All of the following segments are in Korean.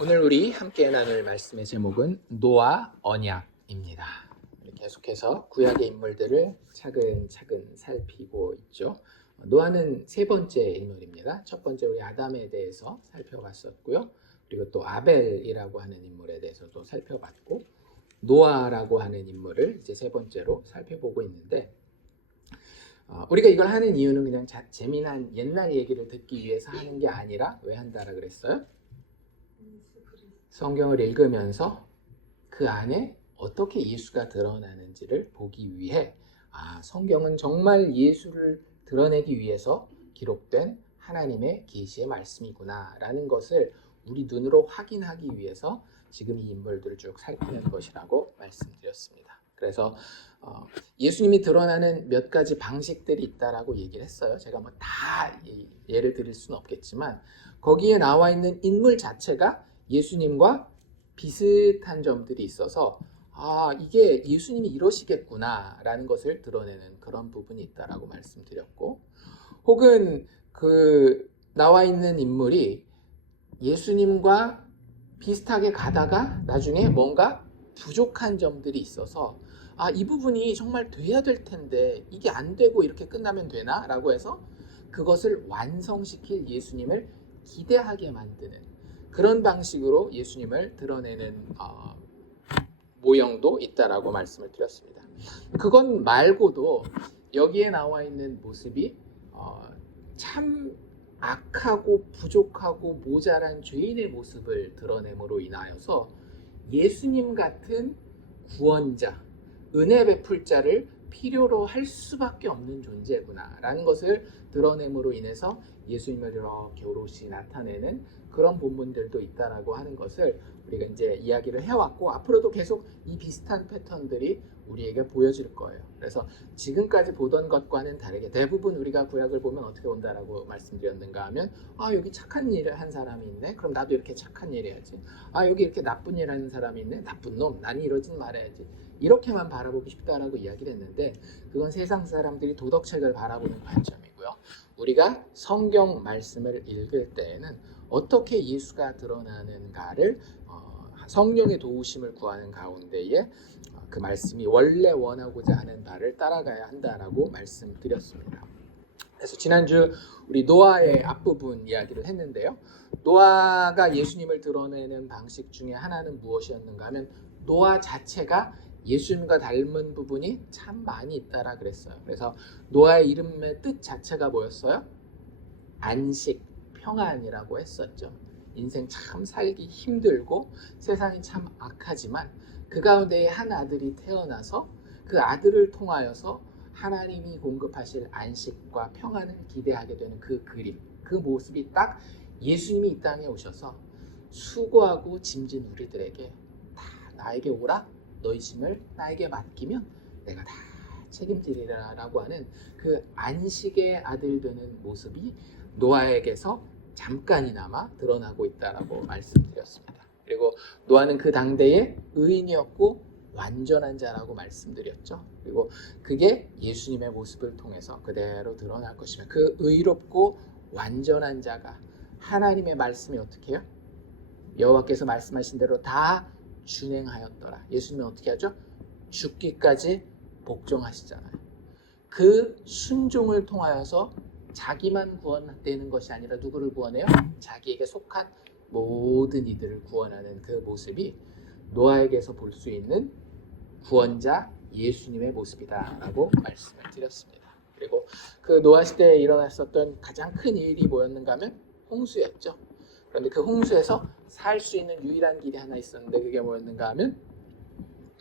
오늘 우리 함께 나눌 말씀의 제목은 노아 언약입니다. 계속해서 구약의 인물들을 차근차근 살피고 있죠. 노아는 세 번째 인물입니다. 첫 번째 우리 아담에 대해서 살펴봤었고요. 그리고 또 아벨이라고 하는 인물에 대해서도 살펴봤고, 노아라고 하는 인물을 이제 세 번째로 살펴보고 있는데, 우리가 이걸 하는 이유는 그냥 재미난 옛날 얘기를 듣기 위해서 하는 게 아니라 왜 한다라 그랬어요? 성경을 읽으면서 그 안에 어떻게 예수가 드러나는지를 보기 위해, 성경은 정말 예수를 드러내기 위해서 기록된 하나님의 계시의 말씀이구나 라는 것을 우리 눈으로 확인하기 위해서 지금 이 인물들을 쭉 살피는 것이라고 말씀드렸습니다. 그래서 예수님이 드러나는 몇 가지 방식들이 있다라고 얘기를 했어요. 제가 뭐 다 예를 드릴 수는 없겠지만 거기에 나와 있는 인물 자체가 예수님과 비슷한 점들이 있어서 이게 예수님이 이러시겠구나 라는 것을 드러내는 그런 부분이 있다라고 말씀드렸고, 혹은 그 나와 있는 인물이 예수님과 비슷하게 가다가 나중에 뭔가 부족한 점들이 있어서 이 부분이 정말 돼야 될 텐데 이게 안 되고 이렇게 끝나면 되나? 라고 해서 그것을 완성시킬 예수님을 기대하게 만드는 그런 방식으로 예수님을 드러내는 모형도 있다라고 말씀을 드렸습니다. 그건 말고도 여기에 나와 있는 모습이 참 악하고 부족하고 모자란 죄인의 모습을 드러냄으로 인하여서 예수님 같은 구원자, 은혜 베풀 자를 필요로 할 수밖에 없는 존재구나 라는 것을 드러냄으로 인해서 예수님을 이렇게 오롯이 나타내는 그런 본문들도 있다라고 하는 것을 우리가 이제 이야기를 해왔고, 앞으로도 계속 이 비슷한 패턴들이 우리에게 보여질 거예요. 그래서 지금까지 보던 것과는 다르게 대부분 우리가 구약을 보면 어떻게 온다라고 말씀드렸는가 하면 여기 착한 일을 한 사람이 있네, 그럼 나도 이렇게 착한 일 해야지. 여기 이렇게 나쁜 일 하는 사람이 있네, 나쁜 놈, 난 이러진 말아야지. 이렇게만 바라보고 싶다라고 이야기를 했는데 그건 세상 사람들이 도덕책을 바라보는 관점이고요. 우리가 성경 말씀을 읽을 때에는 어떻게 예수가 드러나는가를 성령의 도우심을 구하는 가운데에 그 말씀이 원래 원하고자 하는 바를 따라가야 한다라고 말씀드렸습니다. 그래서 지난주 우리 노아의 앞부분 이야기를 했는데요. 노아가 예수님을 드러내는 방식 중에 하나는 무엇이었는가 하면 노아 자체가 예수님과 닮은 부분이 참 많이 있다라 그랬어요. 그래서 노아의 이름의 뜻 자체가 뭐였어요? 안식, 평안이라고 했었죠. 인생 참 살기 힘들고 세상이 참 악하지만 그 가운데에 한 아들이 태어나서 그 아들을 통하여서 하나님이 공급하실 안식과 평안을 기대하게 되는 그 그림, 그 모습이 딱 예수님이 이 땅에 오셔서 수고하고 짐진 우리들에게 다 나에게 오라, 너희 짐을 나에게 맡기면 내가 다 책임지리라 라고 하는 그 안식의 아들 되는 모습이 노아에게서 잠깐이나마 드러나고 있다라고 말씀드렸습니다. 그리고 노아는 그 당대의 의인이었고 완전한 자라고 말씀드렸죠. 그리고 그게 예수님의 모습을 통해서 그대로 드러날 것이며 그 의롭고 완전한 자가 하나님의 말씀이 어떻게 해요? 여호와께서 말씀하신 대로 다 준행하였더라. 예수님은 어떻게 하죠? 죽기까지 복종하시잖아요. 그 순종을 통하여서 자기만 구원되는 것이 아니라 누구를 구원해요? 자기에게 속한 모든 이들을 구원하는 그 모습이 노아에게서 볼 수 있는 구원자 예수님의 모습이다라고 말씀을 드렸습니다. 그리고 그 노아 시대에 일어났었던 가장 큰 일이 뭐였는가 하면 홍수였죠. 그런데 그 홍수에서 살 수 있는 유일한 길이 하나 있었는데 그게 뭐였는가 하면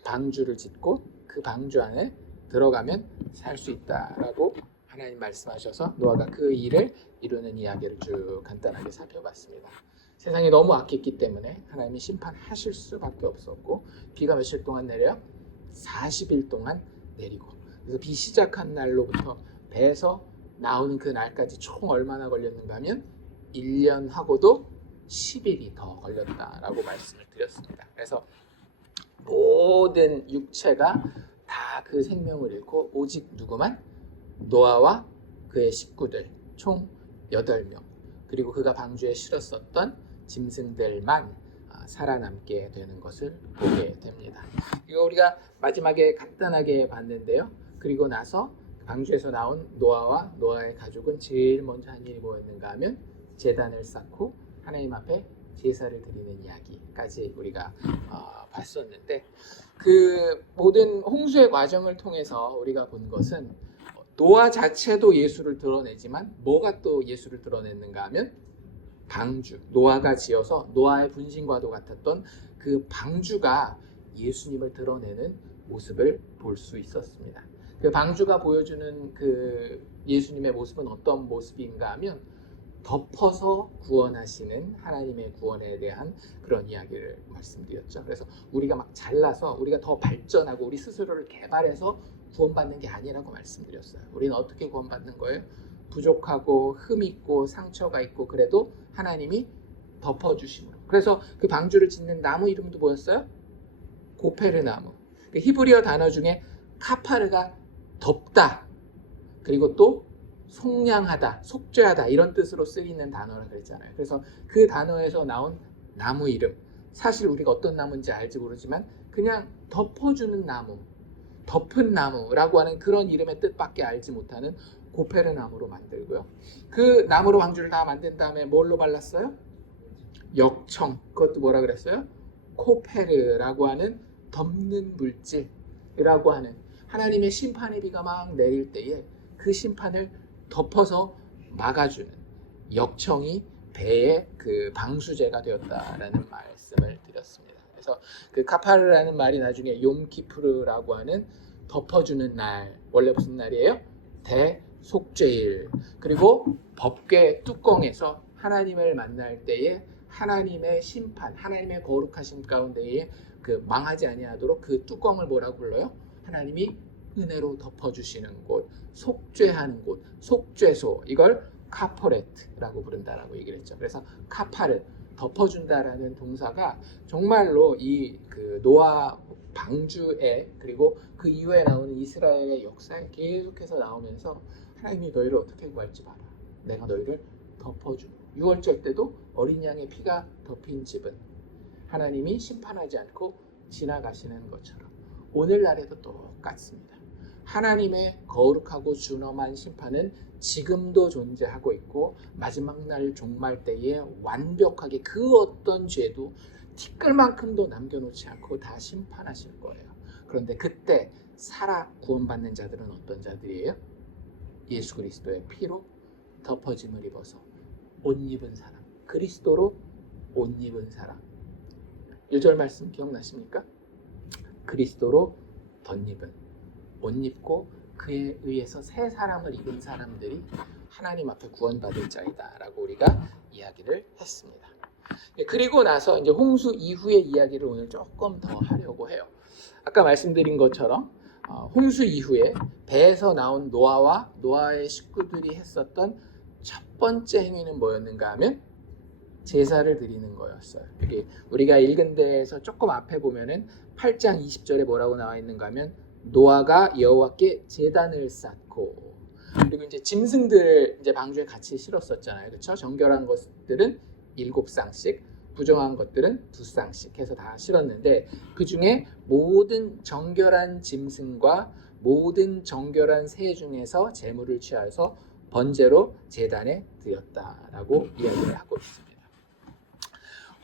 방주를 짓고 그 방주 안에 들어가면 살 수 있다라고 하나님 말씀하셔서 노아가 그 일을 이루는 이야기를 쭉 간단하게 살펴봤습니다. 세상이 너무 악했기 때문에 하나님이 심판하실 수밖에 없었고 비가 며칠 동안 내려요? 40일 동안 내리고, 그래서 비 시작한 날로부터 배에서 나오는 그 날까지 총 얼마나 걸렸는가 하면 1년하고도 10일이 더 걸렸다라고 말씀을 드렸습니다. 그래서 모든 육체가 다 그 생명을 잃고 오직 누구만? 노아와 그의 식구들 총 8명, 그리고 그가 방주에 실었었던 짐승들만 살아남게 되는 것을 보게 됩니다. 이거 우리가 마지막에 간단하게 봤는데요. 그리고 나서 방주에서 나온 노아와 노아의 가족은 제일 먼저 한 일이 뭐였는가 하면 제단을 쌓고 하나님 앞에 제사를 드리는 이야기까지 우리가 봤었는데, 그 모든 홍수의 과정을 통해서 우리가 본 것은 노아 자체도 예수를 드러내지만 뭐가 또 예수를 드러냈는가 하면 방주, 노아가 지어서 노아의 분신과도 같았던 그 방주가 예수님을 드러내는 모습을 볼 수 있었습니다. 그 방주가 보여주는 그 예수님의 모습은 어떤 모습인가 하면 덮어서 구원하시는 하나님의 구원에 대한 그런 이야기를 말씀드렸죠. 그래서 우리가 막 잘나서 우리가 더 발전하고 우리 스스로를 개발해서 구원받는 게 아니라고 말씀드렸어요. 우리는 어떻게 구원받는 거예요? 부족하고 흠 있고 상처가 있고 그래도 하나님이 덮어주심으로. 그래서 그 방주를 짓는 나무 이름도 뭐였어요? 고페르 나무. 그 히브리어 단어 중에 카파르가 덮다, 그리고 또 속량하다, 속죄하다 이런 뜻으로 쓰이는 단어라 그랬잖아요. 그래서 그 단어에서 나온 나무 이름, 사실 우리가 어떤 나무인지 알지 모르지만 그냥 덮어주는 나무, 덮은 나무라고 하는 그런 이름의 뜻밖에 알지 못하는 고페르 나무로 만들고요. 그 나무로 방주를 다 만든 다음에 뭘로 발랐어요? 역청, 그것도 뭐라 그랬어요? 코페르라고 하는 덮는 물질이라고 하는, 하나님의 심판의 비가 막 내릴 때에 그 심판을 덮어서 막아주는 역청이 배의 그 방수제가 되었다라는 말씀을 드렸습니다. 그래서 그 카파르라는 말이 나중에 욤키푸르라고 하는 덮어주는 날, 원래 무슨 날이에요? 대속죄일. 그리고 법궤 뚜껑에서 하나님을 만날 때에 하나님의 심판, 하나님의 거룩하심 가운데에 그 망하지 아니하도록 그 뚜껑을 뭐라고 불러요? 하나님이 은혜로 덮어주시는 곳, 속죄하는 곳, 속죄소, 이걸 카퍼레트라고 부른다라고 얘기를 했죠. 그래서 카파르, 덮어준다라는 동사가 정말로 이 그 노아 방주에, 그리고 그 이후에 나오는 이스라엘의 역사에 계속해서 나오면서 하나님이 너희를 어떻게 구할지 봐라. 내가 너희를 덮어주고, 유월절 때도 어린 양의 피가 덮인 집은 하나님이 심판하지 않고 지나가시는 것처럼 오늘날에도 똑같습니다. 하나님의 거룩하고 준엄한 심판은 지금도 존재하고 있고 마지막 날 종말 때에 완벽하게 그 어떤 죄도 티끌만큼도 남겨놓지 않고 다 심판하실 거예요. 그런데 그때 살아 구원받는 자들은 어떤 자들이에요? 예수 그리스도의 피로 덮어짐을 입어서 옷 입은 사람, 그리스도로 옷 입은 사람. 1절 말씀 기억나십니까? 그리스도로 덧입은, 옷 입고 그에 의해서 새 사람을 입은 사람들이 하나님 앞에 구원받을 자이다 라고 우리가 이야기를 했습니다. 그리고 나서 이제 홍수 이후의 이야기를 오늘 조금 더 하려고 해요. 아까 말씀드린 것처럼 홍수 이후에 배에서 나온 노아와 노아의 식구들이 했었던 첫 번째 행위는 뭐였는가 하면 제사를 드리는 거였어요. 여기 우리가 읽은 데에서 조금 앞에 보면은 8장 20절에 뭐라고 나와 있는가 하면 노아가 여호와께 제단을 쌓고, 그리고 이제 짐승들을 이제 방주에 같이 실었었잖아요. 그렇죠? 정결한 것들은 7쌍씩, 부정한 것들은 2쌍씩 해서 다 실었는데 그 중에 모든 정결한 짐승과 모든 정결한 새 중에서 제물을 취하여서 번제로 제단에 드렸다라고 이야기를 하고 있습니다.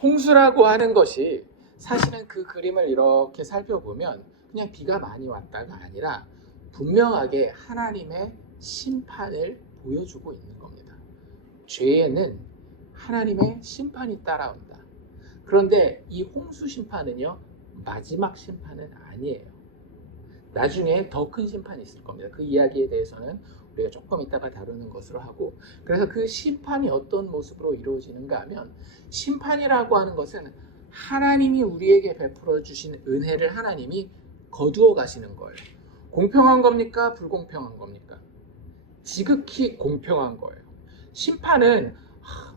홍수라고 하는 것이 사실은 그 그림을 이렇게 살펴보면 그냥 비가 많이 왔다가 아니라 분명하게 하나님의 심판을 보여주고 있는 겁니다. 죄에는 하나님의 심판이 따라온다. 그런데 이 홍수 심판은요, 마지막 심판은 아니에요. 나중에 더 큰 심판이 있을 겁니다. 그 이야기에 대해서는 우리가 조금 이따가 다루는 것으로 하고, 그래서 그 심판이 어떤 모습으로 이루어지는가 하면, 심판이라고 하는 것은 하나님이 우리에게 베풀어 주신 은혜를 하나님이 거두어 가시는 거예요. 공평한 겁니까? 불공평한 겁니까? 지극히 공평한 거예요. 심판은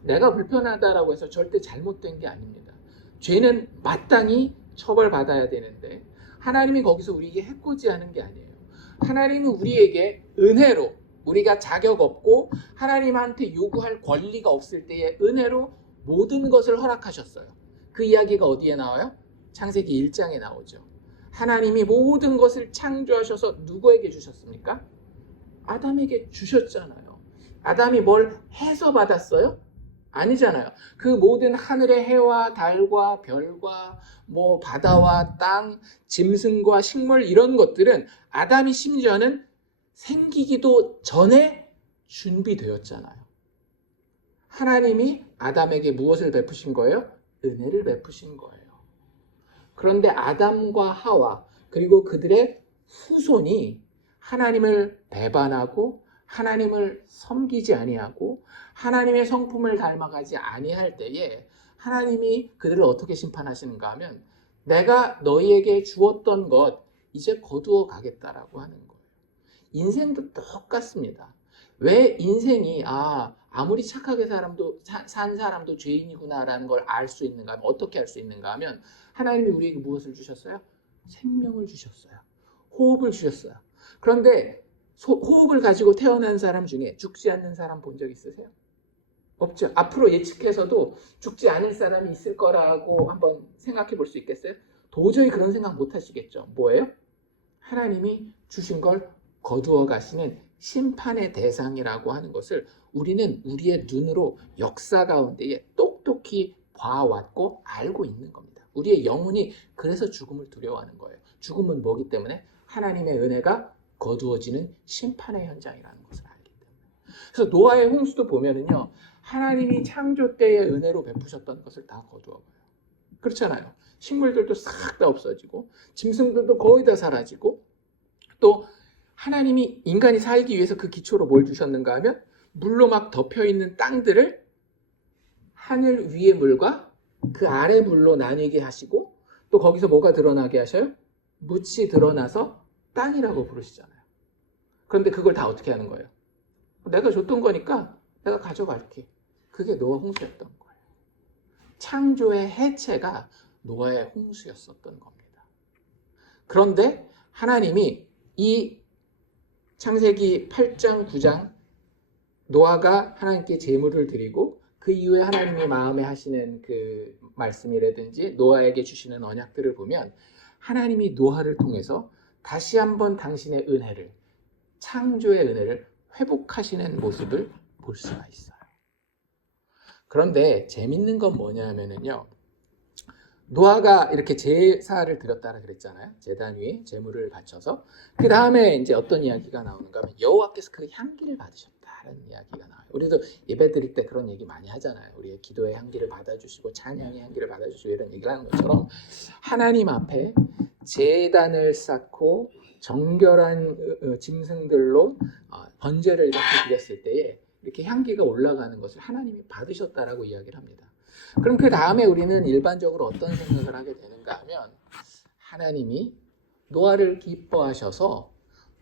내가 불편하다라고 해서 절대 잘못된 게 아닙니다. 죄는 마땅히 처벌받아야 되는데 하나님이 거기서 우리에게 해코지하는 게 아니에요. 하나님은 우리에게 은혜로, 우리가 자격 없고 하나님한테 요구할 권리가 없을 때에 은혜로 모든 것을 허락하셨어요. 그 이야기가 어디에 나와요? 창세기 1장에 나오죠. 하나님이 모든 것을 창조하셔서 누구에게 주셨습니까? 아담에게 주셨잖아요. 아담이 뭘 해서 받았어요? 아니잖아요. 그 모든 하늘의 해와 달과 별과 뭐 바다와 땅, 짐승과 식물 이런 것들은 아담이 심지어는 생기기도 전에 준비되었잖아요. 하나님이 아담에게 무엇을 베푸신 거예요? 은혜를 베푸신 거예요. 그런데 아담과 하와 그리고 그들의 후손이 하나님을 배반하고 하나님을 섬기지 아니하고 하나님의 성품을 닮아가지 아니할 때에 하나님이 그들을 어떻게 심판하시는가 하면 내가 너희에게 주었던 것 이제 거두어 가겠다라고 하는 거예요. 인생도 똑같습니다. 왜 인생이 아무리 착하게 산 사람도 죄인이구나라는 걸 알 수 있는가 하면 어떻게 알 수 있는가 하면 하나님이 우리에게 무엇을 주셨어요? 생명을 주셨어요. 호흡을 주셨어요. 그런데 호흡을 가지고 태어난 사람 중에 죽지 않는 사람 본 적 있으세요? 없죠. 앞으로 예측해서도 죽지 않을 사람이 있을 거라고 한번 생각해 볼 수 있겠어요? 도저히 그런 생각 못 하시겠죠. 뭐예요? 하나님이 주신 걸 거두어 가시는 심판의 대상이라고 하는 것을 우리는 우리의 눈으로 역사 가운데에 똑똑히 봐왔고 알고 있는 겁니다. 우리의 영혼이 그래서 죽음을 두려워하는 거예요. 죽음은 뭐기 때문에? 하나님의 은혜가 거두어지는 심판의 현장이라는 것을 알기 때문에. 그래서 노아의 홍수도 보면은요, 하나님이 창조 때의 은혜로 베푸셨던 것을 다 거두어가요. 그렇잖아요. 식물들도 싹 다 없어지고 짐승들도 거의 다 사라지고 또 하나님이 인간이 살기 위해서 그 기초로 뭘 주셨는가 하면 물로 막 덮여있는 땅들을 하늘 위의 물과 그 아래 물로 나뉘게 하시고 또 거기서 뭐가 드러나게 하셔요? 묻이 드러나서 땅이라고 부르시잖아요. 그런데 그걸 다 어떻게 하는 거예요? 내가 줬던 거니까 내가 가져갈게. 그게 노아 홍수였던 거예요. 창조의 해체가 노아의 홍수였었던 겁니다. 그런데 하나님이 이 창세기 8장, 9장 노아가 하나님께 제물을 드리고 그 이후에 하나님이 마음에 하시는 그 말씀이라든지 노아에게 주시는 언약들을 보면 하나님이 노아를 통해서 다시 한번 당신의 은혜를, 창조의 은혜를 회복하시는 모습을 볼 수가 있어요. 그런데 재밌는 건 뭐냐면요, 노아가 이렇게 제사를 드렸다라 그랬잖아요. 제단 위에 제물을 바쳐서 그 다음에 이제 어떤 이야기가 나오는가 하면 여호와께서 그 향기를 받으셨다는 이야기가 나와요. 우리도 예배 드릴 때 그런 얘기 많이 하잖아요. 우리의 기도의 향기를 받아주시고 찬양의 향기를 받아주시고 이런 얘기를 하는 것처럼 하나님 앞에 제단을 쌓고 정결한 짐승들로 번제를 이렇게 드렸을 때에 이렇게 향기가 올라가는 것을 하나님이 받으셨다라고 이야기를 합니다. 그럼 그 다음에 우리는 일반적으로 어떤 생각을 하게 되는가 하면 하나님이 노아를 기뻐하셔서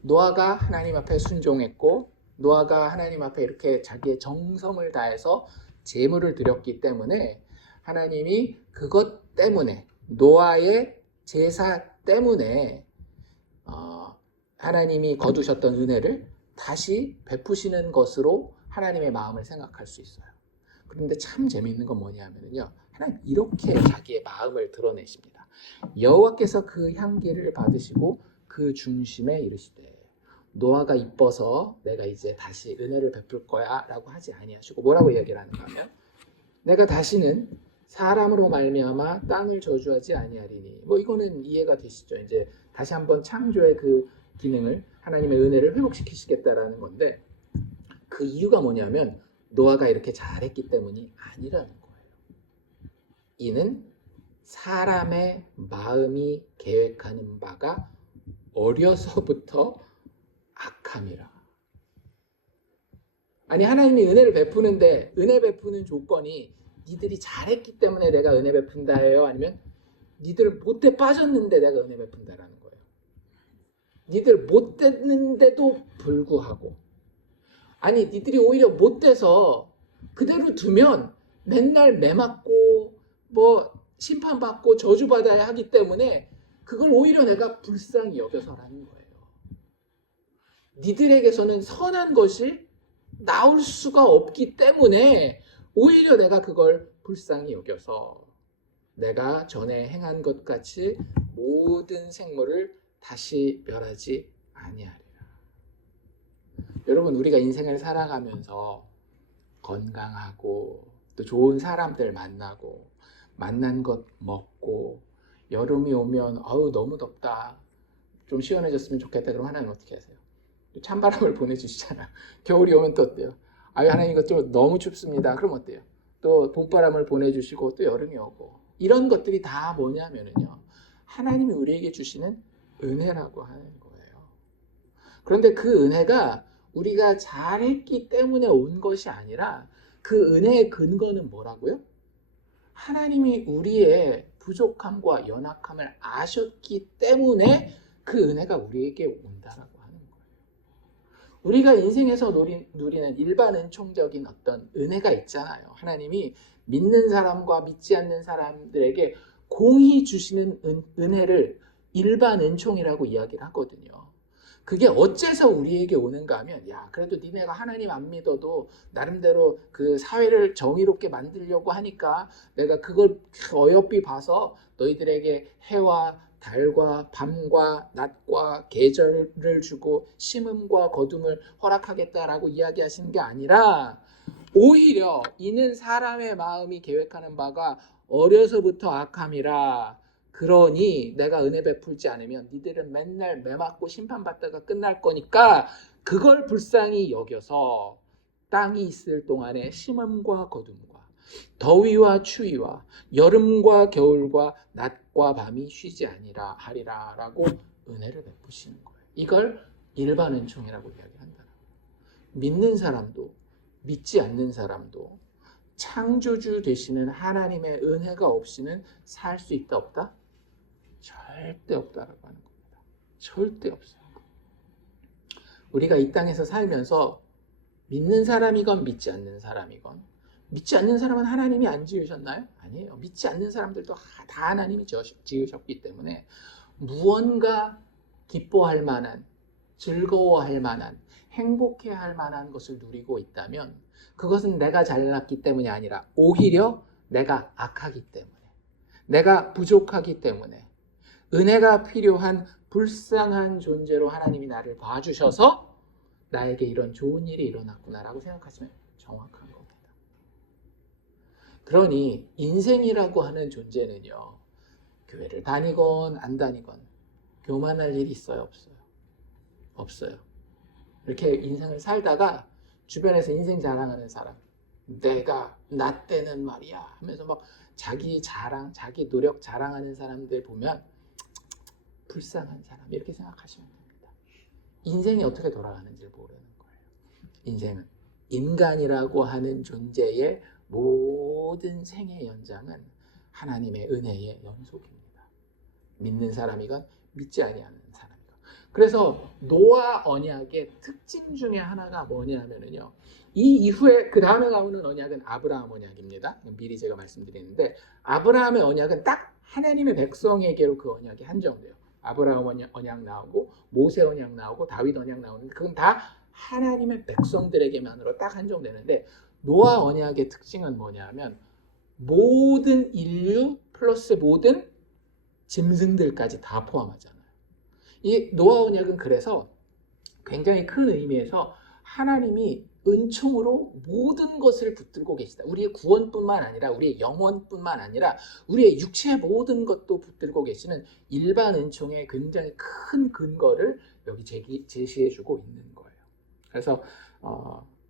노아가 하나님 앞에 순종했고 노아가 하나님 앞에 이렇게 자기의 정성을 다해서 제물을 드렸기 때문에 하나님이 그것 때문에 노아의 제사 때문에 하나님이 거두셨던 은혜를 다시 베푸시는 것으로 하나님의 마음을 생각할 수 있어요. 그런데 참 재미있는 건 뭐냐면요, 하나님 이렇게 자기의 마음을 드러내십니다. 여호와께서 그 향기를 받으시고 그 중심에 이르시되 노아가 이뻐서 내가 이제 다시 은혜를 베풀 거야 라고 하지 아니하시고 뭐라고 얘기를 하는가 하면 내가 다시는 사람으로 말미암아 땅을 저주하지 아니하리니, 뭐 이거는 이해가 되시죠? 이제 다시 한번 창조의 그 기능을 하나님의 은혜를 회복시키시겠다라는 건데 그 이유가 뭐냐면 노아가 이렇게 잘했기 때문이 아니라는 거예요. 이는 사람의 마음이 계획하는 바가 어려서부터 악함이라. 아니 하나님이 은혜를 베푸는데 은혜 베푸는 조건이 니들이 잘했기 때문에 내가 은혜 베푼다 해요? 아니면 니들 못돼 빠졌는데 내가 은혜 베푼다라는 거예요? 니들 못됐는데도 불구하고, 아니 니들이 오히려 못돼서 그대로 두면 맨날 매맞고 뭐 심판받고 저주받아야 하기 때문에 그걸 오히려 내가 불쌍히 여겨서라는 거예요. 니들에게서는 선한 것이 나올 수가 없기 때문에 오히려 내가 그걸 불쌍히 여겨서 내가 전에 행한 것 같이 모든 생물을 다시 멸하지 아니하리라. 여러분, 우리가 인생을 살아가면서 건강하고 또 좋은 사람들 만나고 만난 것 먹고 여름이 오면 아우 너무 덥다, 좀 시원해졌으면 좋겠다, 그럼 하나님 어떻게 하세요? 찬바람을 보내주시잖아요. 겨울이 오면 또 어때요? 아유 하나님 이거 좀 너무 춥습니다. 그럼 어때요? 또 봄바람을 보내주시고 또 여름이 오고. 이런 것들이 다 뭐냐면요, 하나님이 우리에게 주시는 은혜라고 하는 거예요. 그런데 그 은혜가 우리가 잘했기 때문에 온 것이 아니라 그 은혜의 근거는 뭐라고요? 하나님이 우리의 부족함과 연약함을 아셨기 때문에 그 은혜가 우리에게 온다라고 하는 거예요. 우리가 인생에서 누리는 일반 은총적인 어떤 은혜가 있잖아요. 하나님이 믿는 사람과 믿지 않는 사람들에게 공히 주시는 은혜를 일반 은총이라고 이야기를 하거든요. 그게 어째서 우리에게 오는가 하면, 야 그래도 니네가 하나님 안 믿어도 나름대로 그 사회를 정의롭게 만들려고 하니까 내가 그걸 어여삐 봐서 너희들에게 해와 달과 밤과 낮과 계절을 주고 심음과 거둠을 허락하겠다라고 이야기하시는 게 아니라, 오히려 이는 사람의 마음이 계획하는 바가 어려서부터 악함이라. 그러니 내가 은혜 베풀지 않으면 니들은 맨날 매 맞고 심판받다가 끝날 거니까 그걸 불쌍히 여겨서 땅이 있을 동안에 심음과 거둠과 더위와 추위와 여름과 겨울과 낮과 밤이 쉬지 아니라 하리라 라고 은혜를 베푸시는 거예요. 이걸 일반 은총이라고 이야기한다. 믿는 사람도 믿지 않는 사람도 창조주 되시는 하나님의 은혜가 없이는 살 수 있다 없다? 절대 없다라고 하는 겁니다. 절대 없어요. 우리가 이 땅에서 살면서 믿는 사람이건 믿지 않는 사람이건, 믿지 않는 사람은 하나님이 안 지으셨나요? 아니에요. 믿지 않는 사람들도 다 하나님이 지으셨기 때문에 무언가 기뻐할 만한, 즐거워할 만한, 행복해할 만한 것을 누리고 있다면 그것은 내가 잘났기 때문이 아니라 오히려 내가 악하기 때문에, 내가 부족하기 때문에 은혜가 필요한 불쌍한 존재로 하나님이 나를 봐주셔서 나에게 이런 좋은 일이 일어났구나라고 생각하시면 정확한 겁니다. 그러니 인생이라고 하는 존재는요, 교회를 다니건 안 다니건 교만할 일이 있어요? 없어요? 없어요. 이렇게 인생을 살다가 주변에서 인생 자랑하는 사람, 내가 나 때는 말이야 하면서 막 자기 자랑, 자기 노력 자랑하는 사람들 보면 불쌍한 사람 이렇게 생각하시면 됩니다. 인생이 어떻게 돌아가는지 모르는 거예요. 인생은 인간이라고 하는 존재의 모든 생의 연장은 하나님의 은혜의 연속입니다. 믿는 사람이건 믿지 아니하는 사람이건. 그래서 노아 언약의 특징 중에 하나가 뭐냐면요, 이 이후에 그 다음에 나오는 언약은 아브라함 언약입니다. 미리 제가 말씀드리는데, 아브라함의 언약은 딱 하나님의 백성에게로 그 언약이 한정돼요. 아브라함 언약 나오고 모세 언약 나오고 다윗 언약 나오는데 그건 다 하나님의 백성들에게만으로 딱 한정되는데, 노아 언약의 특징은 뭐냐면 모든 인류 플러스 모든 짐승들까지 다 포함하잖아요. 이 노아 언약은 그래서 굉장히 큰 의미에서 하나님이 은총으로 모든 것을 붙들고 계시다. 우리의 구원뿐만 아니라 우리의 영혼뿐만 아니라 우리의 육체의 모든 것도 붙들고 계시는 일반 은총의 굉장히 큰 근거를 여기 제시해주고 있는 거예요. 그래서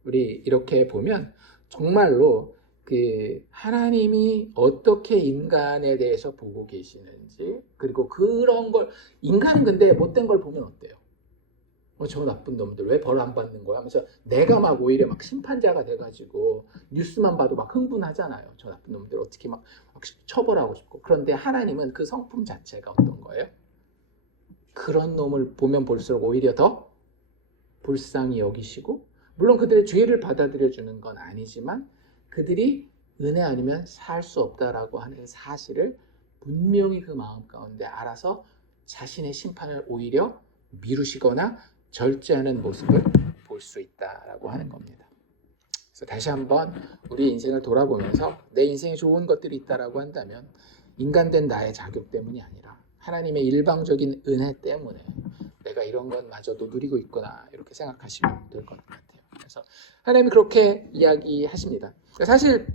우리 이렇게 보면 정말로 그 하나님이 어떻게 인간에 대해서 보고 계시는지, 그리고 그런 걸, 인간은 근데 못된 걸 보면 어때요? 저 나쁜 놈들 왜 벌 안 받는 거야 하면서 내가 막 오히려 막 심판자가 돼가지고 뉴스만 봐도 막 흥분하잖아요. 저 나쁜 놈들 어떻게 막 처벌하고 싶고. 그런데 하나님은 그 성품 자체가 어떤 거예요? 그런 놈을 보면 볼수록 오히려 더 불쌍히 여기시고, 물론 그들의 죄를 받아들여 주는 건 아니지만 그들이 은혜 아니면 살 수 없다라고 하는 사실을 분명히 그 마음 가운데 알아서 자신의 심판을 오히려 미루시거나 절제하는 모습을 볼 수 있다라고 하는 겁니다. 그래서 다시 한번 우리 인생을 돌아보면서 내 인생에 좋은 것들이 있다라고 한다면 인간된 나의 자격 때문이 아니라 하나님의 일방적인 은혜 때문에 내가 이런 것마저도 누리고 있구나, 이렇게 생각하시면 될 것 같아요. 그래서 하나님이 그렇게 이야기하십니다. 사실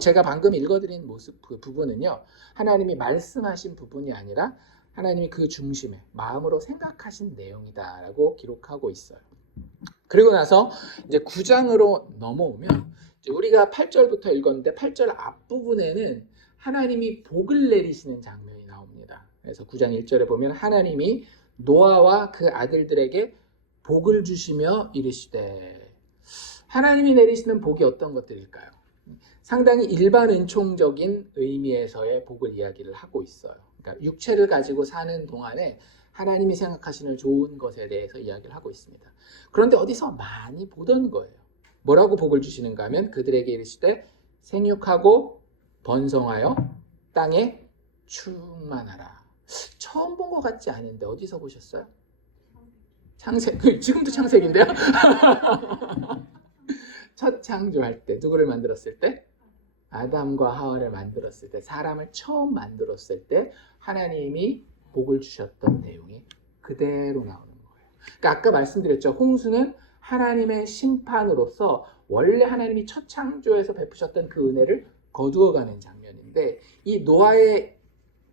제가 방금 읽어드린 모습 그 부분은요, 하나님이 말씀하신 부분이 아니라 하나님이 그 중심에 마음으로 생각하신 내용이다라고 기록하고 있어요. 그리고 나서 이제 9장으로 넘어오면 이제 우리가 8절부터 읽었는데 8절 앞부분에는 하나님이 복을 내리시는 장면이 나옵니다. 그래서 9장 1절에 보면 하나님이 노아와 그 아들들에게 복을 주시며 이르시되, 하나님이 내리시는 복이 어떤 것들일까요? 상당히 일반 은총적인 의미에서의 복을 이야기를 하고 있어요. 그러니까 육체를 가지고 사는 동안에 하나님이 생각하시는 좋은 것에 대해서 이야기를 하고 있습니다. 그런데 어디서 많이 보던 거예요. 뭐라고 복을 주시는가 하면 그들에게 이르시되 생육하고 번성하여 땅에 충만하라. 처음 본 것 같지 않은데 어디서 보셨어요? 창세기. 지금도 창세기인데요. 첫 창조할 때 누구를 만들었을 때? 아담과 하와를 만들었을 때, 사람을 처음 만들었을 때 하나님이 복을 주셨던 내용이 그대로 나오는 거예요. 그러니까 아까 말씀드렸죠. 홍수는 하나님의 심판으로서 원래 하나님이 첫 창조에서 베푸셨던 그 은혜를 거두어가는 장면인데, 이 노아의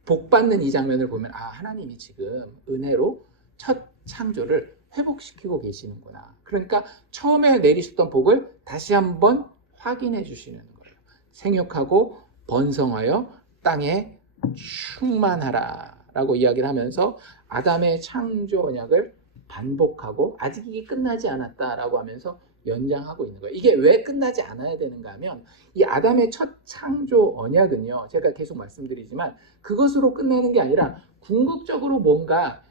복받는 이 장면을 보면 하나님이 지금 은혜로 첫 창조를 회복시키고 계시는구나. 그러니까 처음에 내리셨던 복을 다시 한번 확인해 주시는 거예요. 생육하고 번성하여 땅에 충만하라 라고 이야기를 하면서 아담의 창조 언약을 반복하고 아직 이게 끝나지 않았다라고 하면서 연장하고 있는 거예요. 이게 왜 끝나지 않아야 되는가 하면, 이 아담의 첫 창조 언약은요, 제가 계속 말씀드리지만 그것으로 끝나는 게 아니라 궁극적으로 뭔가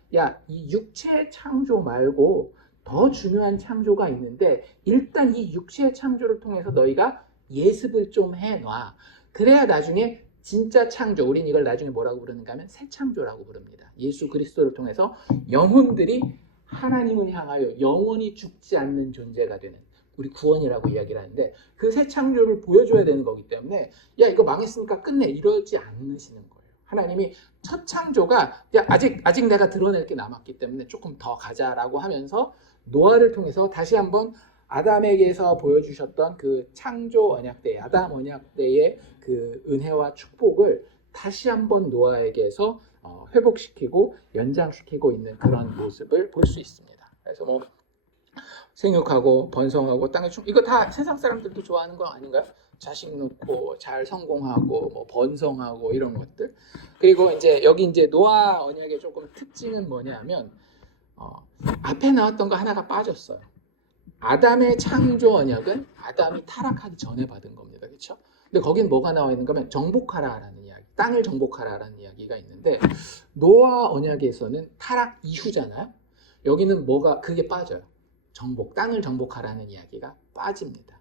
이 육체 창조 말고 더 중요한 창조가 있는데, 일단 이 육체 창조를 통해서 너희가 예습을 좀 해놔. 그래야 나중에 진짜 창조, 우린 이걸 나중에 뭐라고 부르는가 하면 새 창조라고 부릅니다. 예수 그리스도를 통해서 영혼들이 하나님을 향하여 영원히 죽지 않는 존재가 되는, 우리 구원이라고 이야기를 하는데, 그 새 창조를 보여줘야 되는 거기 때문에 이거 망했으니까 끝내 이러지 않으시는 거예요. 하나님이 첫 창조가 아직 내가 드러낼 게 남았기 때문에 조금 더 가자라고 하면서 노아를 통해서 다시 한번 아담에게서 보여주셨던 그 창조 언약 때, 아담 언약 때의 그 은혜와 축복을 다시 한번 노아에게서 회복시키고 연장시키고 있는 그런 모습을 볼 수 있습니다. 그래서 생육하고 번성하고 땅에 이거 다 세상 사람들도 좋아하는 거 아닌가요? 자식 놓고 잘 성공하고 번성하고 이런 것들. 그리고 여기 노아 언약의 조금 특징은 뭐냐면 앞에 나왔던 거 하나가 빠졌어요. 아담의 창조 언약은 아담이 타락하기 전에 받은 겁니다. 그렇죠? 근데 거긴 뭐가 나와 있는가 하면 정복하라라는 이야기, 땅을 정복하라라는 이야기가 있는데, 노아 언약에서는 타락 이후잖아요. 여기는 그게 빠져요. 땅을 정복하라는 이야기가 빠집니다.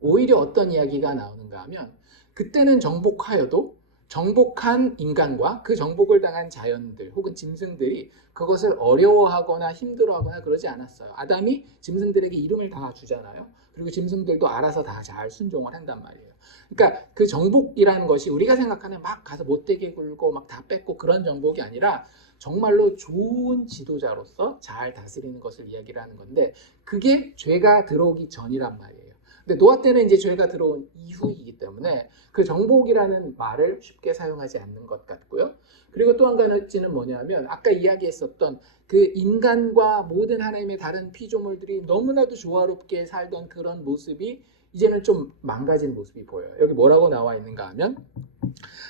오히려 어떤 이야기가 나오는가 하면, 그때는 정복하여도 정복한 인간과 그 정복을 당한 자연들 혹은 짐승들이 그것을 어려워하거나 힘들어하거나 그러지 않았어요. 아담이 짐승들에게 이름을 다 주잖아요. 그리고 짐승들도 알아서 다 잘 순종을 한단 말이에요. 그러니까 그 정복이라는 것이 우리가 생각하는 막 가서 못되게 굴고 막 다 뺏고 그런 정복이 아니라 정말로 좋은 지도자로서 잘 다스리는 것을 이야기를 하는 건데, 그게 죄가 들어오기 전이란 말이에요. 근데 노아 때는 죄가 들어온 이후이기 때문에 그 정복이라는 말을 쉽게 사용하지 않는 것 같고요. 그리고 또 한 가지는 뭐냐면, 아까 이야기했었던 그 인간과 모든 하나님의 다른 피조물들이 너무나도 조화롭게 살던 그런 모습이 이제는 좀 망가진 모습이 보여요. 여기 뭐라고 나와 있는가 하면,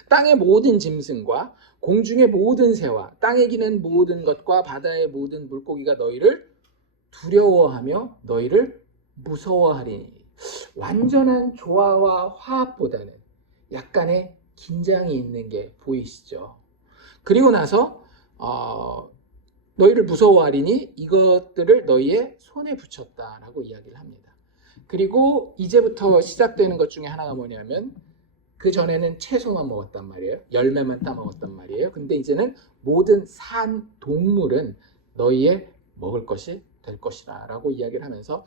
땅의 모든 짐승과 공중의 모든 새와 땅에 기는 모든 것과 바다의 모든 물고기가 너희를 두려워하며 너희를 무서워하리니. 완전한 조화와 화합보다는 약간의 긴장이 있는 게 보이시죠? 그리고 나서 너희를 무서워하리니 이것들을 너희의 손에 붙였다라고 이야기를 합니다. 그리고 이제부터 시작되는 것 중에 하나가 뭐냐면, 그 전에는 채소만 먹었단 말이에요. 열매만 따먹었단 말이에요. 근데 이제는 모든 산 동물은 너희의 먹을 것이 될 것이다 라고 이야기를 하면서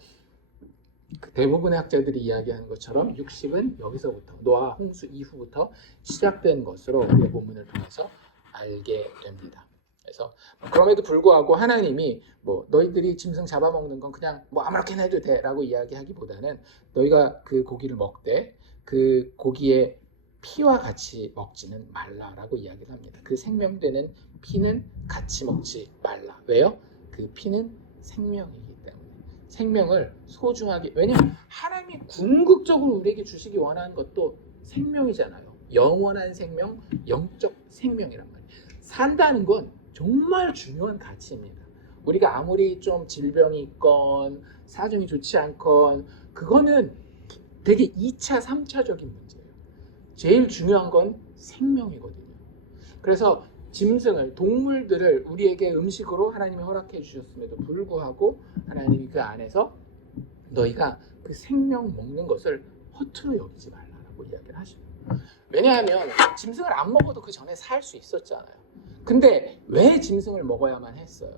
그 대부분의 학자들이 이야기하는 것처럼 60은 여기서부터 노아 홍수 이후부터 시작된 것으로 우리의 본문을 통해서 알게 됩니다. 그래서 그럼에도 불구하고 하나님이 뭐 너희들이 짐승 잡아먹는 건 그냥 뭐 아무렇게나 해도 돼라고 이야기하기보다는 너희가 그 고기를 먹되 그 고기의 피와 같이 먹지는 말라라고 이야기를 합니다. 그 생명되는 피는 같이 먹지 말라. 왜요? 그 피는 생명이기 때문에 생명을 소중하게, 왜냐하면 하나님이 궁극적으로 우리에게 주시기 원하는 것도 생명이잖아요. 영원한 생명, 영적 생명이란 말이에요. 산다는 건 정말 중요한 가치입니다. 우리가 아무리 좀 질병이 있건 사정이 좋지 않건 그거는 되게 2차, 3차적인 문제예요. 제일 중요한 건 생명이거든요. 그래서 짐승을, 동물들을 우리에게 음식으로 하나님이 허락해 주셨음에도 불구하고 하나님이 그 안에서 너희가 그 생명 먹는 것을 허투루 여기지 말라라고 이야기를 하십니다. 왜냐하면 짐승을 안 먹어도 그 전에 살 수 있었잖아요. 근데 왜 짐승을 먹어야만 했어요?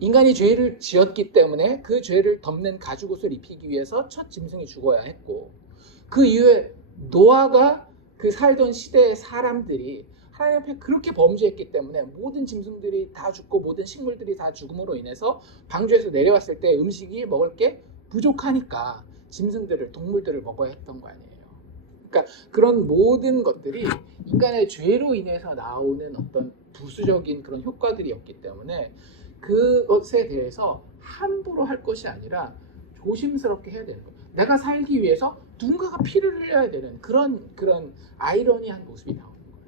인간이 죄를 지었기 때문에 그 죄를 덮는 가죽옷을 입히기 위해서 첫 짐승이 죽어야 했고, 그 이후에 노아가 그 살던 시대의 사람들이 하나님 앞에 그렇게 범죄했기 때문에 모든 짐승들이 다 죽고 모든 식물들이 다 죽음으로 인해서 방주에서 내려왔을 때 음식이 먹을 게 부족하니까 짐승들을, 동물들을 먹어야 했던 거 아니에요. 그러니까 그런 모든 것들이 인간의 죄로 인해서 나오는 어떤 부수적인 그런 효과들이었기 때문에 그것에 대해서 함부로 할 것이 아니라 조심스럽게 해야 되는 거예요. 내가 살기 위해서 누군가가 피를 흘려야 되는 그런 아이러니한 모습이 나오는 거예요.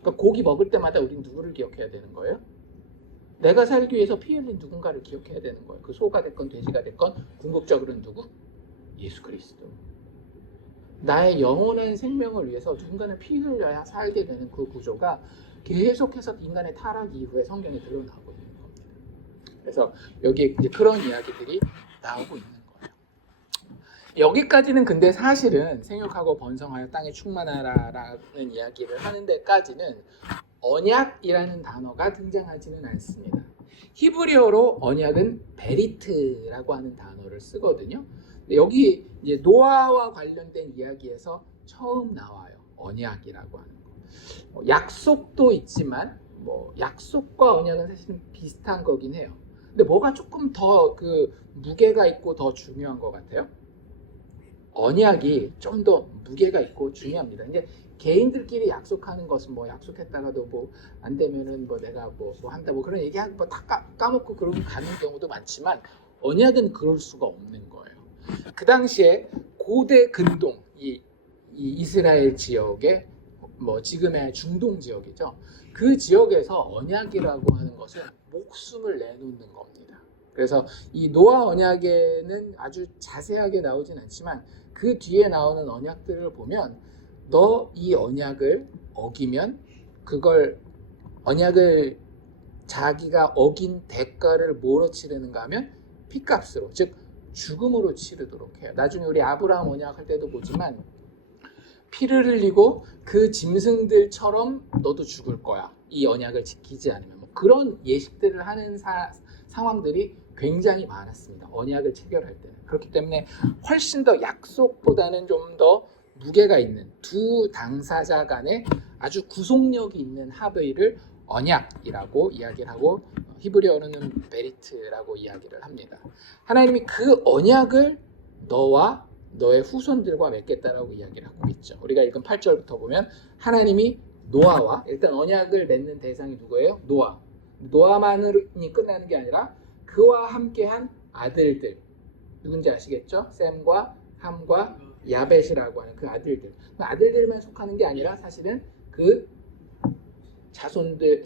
그러니까 고기 먹을 때마다 우린 누구를 기억해야 되는 거예요? 내가 살기 위해서 피 흘린 누군가를 기억해야 되는 거예요. 그 소가 됐건 돼지가 됐건 궁극적으로는 누구? 예수 그리스도. 나의 영원한 생명을 위해서 누군가는 피 흘려야 살게 되는 그 구조가 계속해서 인간의 타락 이후에 성경에 드러나고 있는 겁니다. 그래서 여기에 이제 그런 이야기들이 나오고 있는 거예요. 여기까지는 근데 사실은 생육하고 번성하여 땅에 충만하라라는 이야기를 하는 데까지는 언약이라는 단어가 등장하지는 않습니다. 히브리어로 언약은 베리트라고 하는 단어를 쓰거든요. 여기 이제 노아와 관련된 이야기에서 처음 나와요. 언약이라고 하는 거. 약속도 있지만 뭐 약속과 언약은 사실은 비슷한 거긴 해요. 근데 뭐가 조금 더 그 무게가 있고 더 중요한 것 같아요? 언약이 좀 더 무게가 있고 중요합니다. 이제 개인들끼리 약속하는 것은 뭐 약속했다가도 뭐 안 되면은 뭐 내가 뭐 한다 뭐 그런 얘기하고 뭐 다 까먹고 그러고 가는 경우도 많지만 언약은 그럴 수가 없는 거예요. 그 당시에 고대 근동 이 이스라엘 지역의 뭐 지금의 중동 지역이죠. 그 지역에서 언약이라고 하는 것은 목숨을 내놓는 겁니다. 그래서 이 노아 언약에는 아주 자세하게 나오진 않지만 그 뒤에 나오는 언약들을 보면 너 이 언약을 어기면 그걸 언약을 자기가 어긴 대가를 뭐로 치르는가 하면 피값으로, 즉 죽음으로 치르도록 해요. 나중에 우리 아브라함 언약할 때도 보지만 피를 흘리고 그 짐승들처럼 너도 죽을 거야. 이 언약을 지키지 않으면. 뭐 그런 예식들을 하는 상황들이 굉장히 많았습니다. 언약을 체결할 때는. 그렇기 때문에 훨씬 더 약속보다는 좀 더 무게가 있는 두 당사자 간에 아주 구속력이 있는 합의를 언약이라고 이야기를 하고 히브리어로는 베리트라고 이야기를 합니다. 하나님이 그 언약을 너와 너의 후손들과 맺겠다라고 이야기를 하고 있죠. 우리가 읽은 8절부터 보면 하나님이 노아와, 일단 언약을 맺는 대상이 누구예요? 노아. 노아만이 끝나는 게 아니라 그와 함께한 아들들, 누군지 아시겠죠? 셈과 함과 야벳이라고 하는 그 아들들. 그 아들들만 속하는 게 아니라 사실은 그 자손들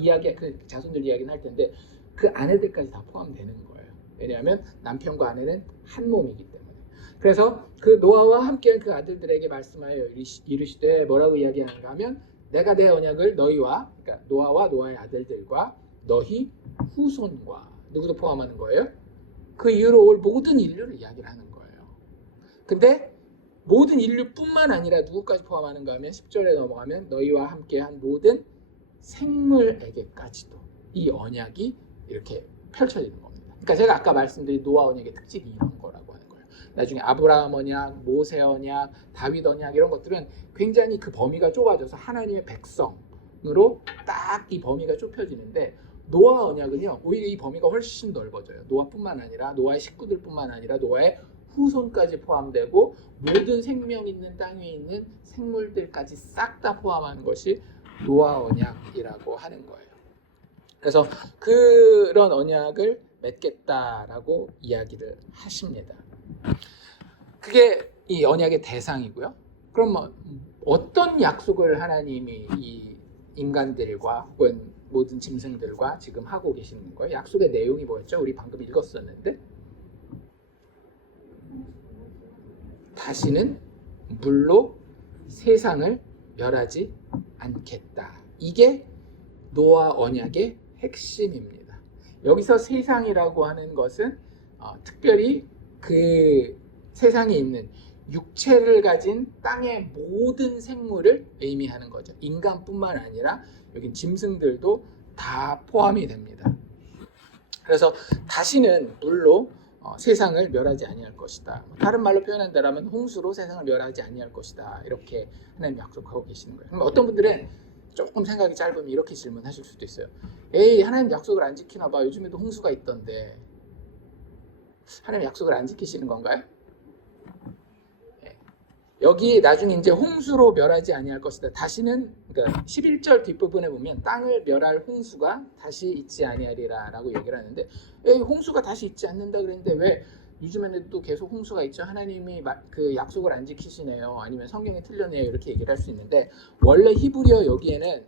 이야기, 그 자손들 이야기는 할 텐데 그 아내들까지 다 포함되는 거예요. 왜냐하면 남편과 아내는 한 몸이기 때문에. 그래서 그 노아와 함께한 그 아들들에게 말씀하여 이르시되 뭐라고 이야기하는가 하면 내가 내 언약을 너희와, 그러니까 노아와 노아의 아들들과 너희 후손과, 누구도 포함하는 거예요? 그 이후로 올 모든 인류를 이야기를 하는 거예요. 근데 모든 인류뿐만 아니라 누구까지 포함하는가 하면 10절에 넘어가면 너희와 함께한 모든 생물에게까지도 이 언약이 이렇게 펼쳐지는 겁니다. 그러니까 제가 아까 말씀드린 노아 언약의 특징이 이런 거라고. 나중에 아브라함 언약, 모세 언약, 다윗 언약 이런 것들은 굉장히 그 범위가 좁아져서 하나님의 백성으로 딱 이 범위가 좁혀지는데 노아 언약은요 오히려 이 범위가 훨씬 넓어져요. 노아뿐만 아니라 노아의 식구들뿐만 아니라 노아의 후손까지 포함되고 모든 생명 있는 땅 위에 있는 생물들까지 싹 다 포함하는 것이 노아 언약이라고 하는 거예요. 그래서 그런 언약을 맺겠다라고 이야기를 하십니다. 그게 이 언약의 대상이고요. 그럼 뭐 어떤 약속을 하나님이 이 인간들과 혹은 모든 짐승들과 지금 하고 계시는 거예요? 약속의 내용이 뭐였죠? 우리 방금 읽었었는데 다시는 물로 세상을 멸하지 않겠다. 이게 노아 언약의 핵심입니다. 여기서 세상이라고 하는 것은 특별히 그 세상에 있는 육체를 가진 땅의 모든 생물을 의미하는 거죠. 인간뿐만 아니라 여기 짐승들도 다 포함이 됩니다. 그래서 다시는 물로 세상을 멸하지 아니할 것이다. 다른 말로 표현한다면 홍수로 세상을 멸하지 아니할 것이다. 이렇게 하나님 약속하고 계시는 거예요. 그럼 어떤 분들은 조금 생각이 짧으면 이렇게 질문하실 수도 있어요. 에이, 하나님 약속을 안 지키나 봐. 요즘에도 홍수가 있던데. 하나님 약속을 안 지키시는 건가요? 여기 나중에 이제 홍수로 멸하지 아니할 것이다. 다시는 그러니까 11절 뒷부분에 보면 땅을 멸할 홍수가 다시 있지 아니하리라 라고 얘기를 하는데 홍수가 다시 있지 않는다 그랬는데 왜 요즘에는 또 계속 홍수가 있죠? 하나님이 그 약속을 안 지키시네요. 아니면 성경이 틀렸네요. 이렇게 얘기를 할 수 있는데 원래 히브리어 여기에는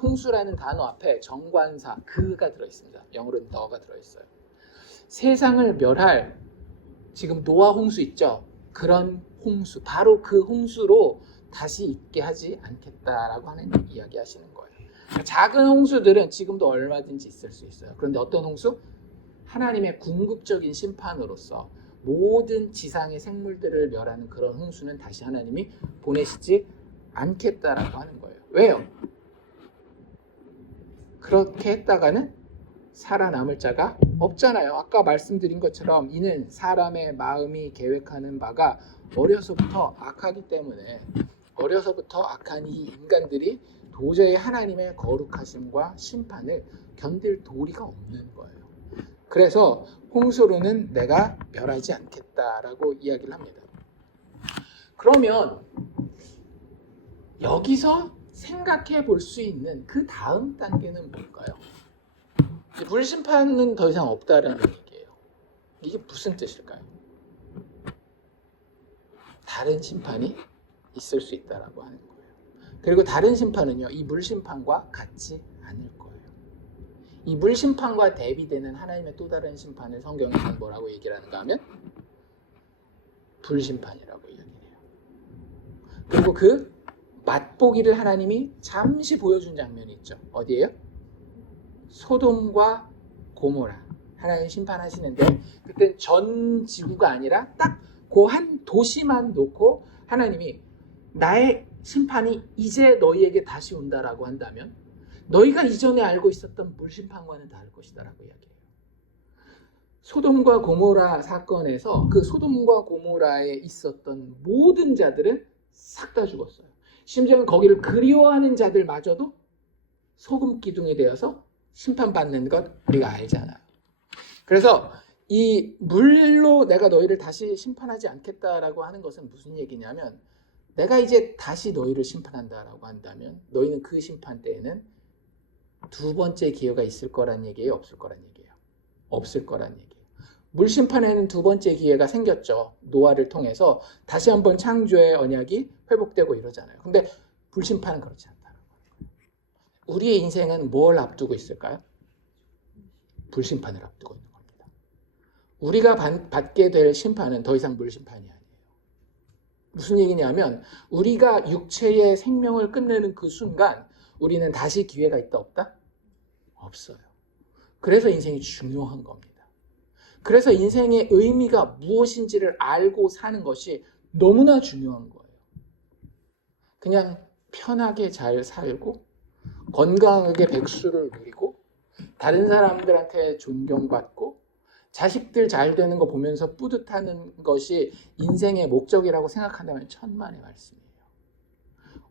홍수라는 단어 앞에 정관사 그가 들어있습니다. 영어로는 더가 들어있어요. 세상을 멸할 지금 노아 홍수 있죠? 그런 홍수, 바로 그 홍수로 다시 있게 하지 않겠다라고 하는 이야기 하시는 거예요. 작은 홍수들은 지금도 얼마든지 있을 수 있어요. 그런데 어떤 홍수? 하나님의 궁극적인 심판으로서 모든 지상의 생물들을 멸하는 그런 홍수는 다시 하나님이 보내시지 않겠다라고 하는 거예요. 왜요? 그렇게 했다가는 살아남을 자가 없잖아요. 아까 말씀드린 것처럼 이는 사람의 마음이 계획하는 바가 어려서부터 악하기 때문에 어려서부터 악한 이 인간들이 도저히 하나님의 거룩하심과 심판을 견딜 도리가 없는 거예요. 그래서 홍수로는 내가 멸하지 않겠다라고 이야기를 합니다. 그러면 여기서 생각해 볼 수 있는 그 다음 단계는 뭘까요? 불심판은 더 이상 없다라는 얘기예요. 이게 무슨 뜻일까요? 다른 심판이 있을 수 있다라고 하는 거예요. 그리고 다른 심판은요, 이 물심판과 같지 않을 거예요. 이 물심판과 대비되는 하나님의 또 다른 심판을 성경에서는 뭐라고 얘기를 하는가 하면 불심판이라고 얘기해요. 그리고 그 맛보기를 하나님이 잠시 보여준 장면이 있죠. 어디예요? 소돔과 고모라. 하나님 심판하시는데 그때 전 지구가 아니라 딱 그 한 도시만 놓고 하나님이 나의 심판이 이제 너희에게 다시 온다라고 한다면 너희가 이전에 알고 있었던 물심판과는 다를 것이다 라고 이야기해요. 소돔과 고모라 사건에서 그 소돔과 고모라에 있었던 모든 자들은 싹 다 죽었어요. 심지어는 거기를 그리워하는 자들마저도 소금 기둥이 되어서 심판받는 것 우리가 알잖아요. 그래서 이 물로 내가 너희를 다시 심판하지 않겠다라고 하는 것은 무슨 얘기냐면 내가 이제 다시 너희를 심판한다라고 한다면 너희는 그 심판 때에는 두 번째 기회가 있을 거란 얘기예요? 없을 거란 얘기예요? 없을 거란 얘기예요. 물심판에는 두 번째 기회가 생겼죠. 노아를 통해서 다시 한번 창조의 언약이 회복되고 이러잖아요. 근데 불심판은 그렇지 않다는 거예요. 우리의 인생은 뭘 앞두고 있을까요? 불심판을 앞두고 있는 겁니다. 우리가 받게 될 심판은 더 이상 물심판이 아니에요. 무슨 얘기냐면 우리가 육체의 생명을 끝내는 그 순간 우리는 다시 기회가 있다 없다? 없어요. 그래서 인생이 중요한 겁니다. 그래서 인생의 의미가 무엇인지를 알고 사는 것이 너무나 중요한 거예요. 그냥 편하게 잘 살고 건강하게 백수를 누리고 다른 사람들한테 존경받고 자식들 잘 되는 거 보면서 뿌듯하는 것이 인생의 목적이라고 생각한다면 천만의 말씀이에요.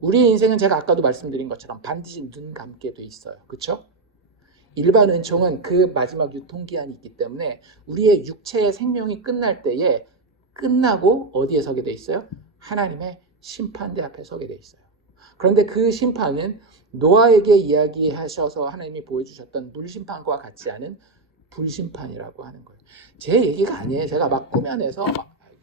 우리의 인생은 제가 아까도 말씀드린 것처럼 반드시 눈 감게 돼 있어요. 그렇죠? 일반 은총은 그 마지막 유통기한이 있기 때문에 우리의 육체의 생명이 끝날 때에 끝나고 어디에 서게 돼 있어요? 하나님의 심판대 앞에 서게 돼 있어요. 그런데 그 심판은 노아에게 이야기하셔서 하나님이 보여주셨던 물심판과 같지 않은 불심판이라고 하는 거예요. 제 얘기가 아니에요. 제가 막 꾸며내서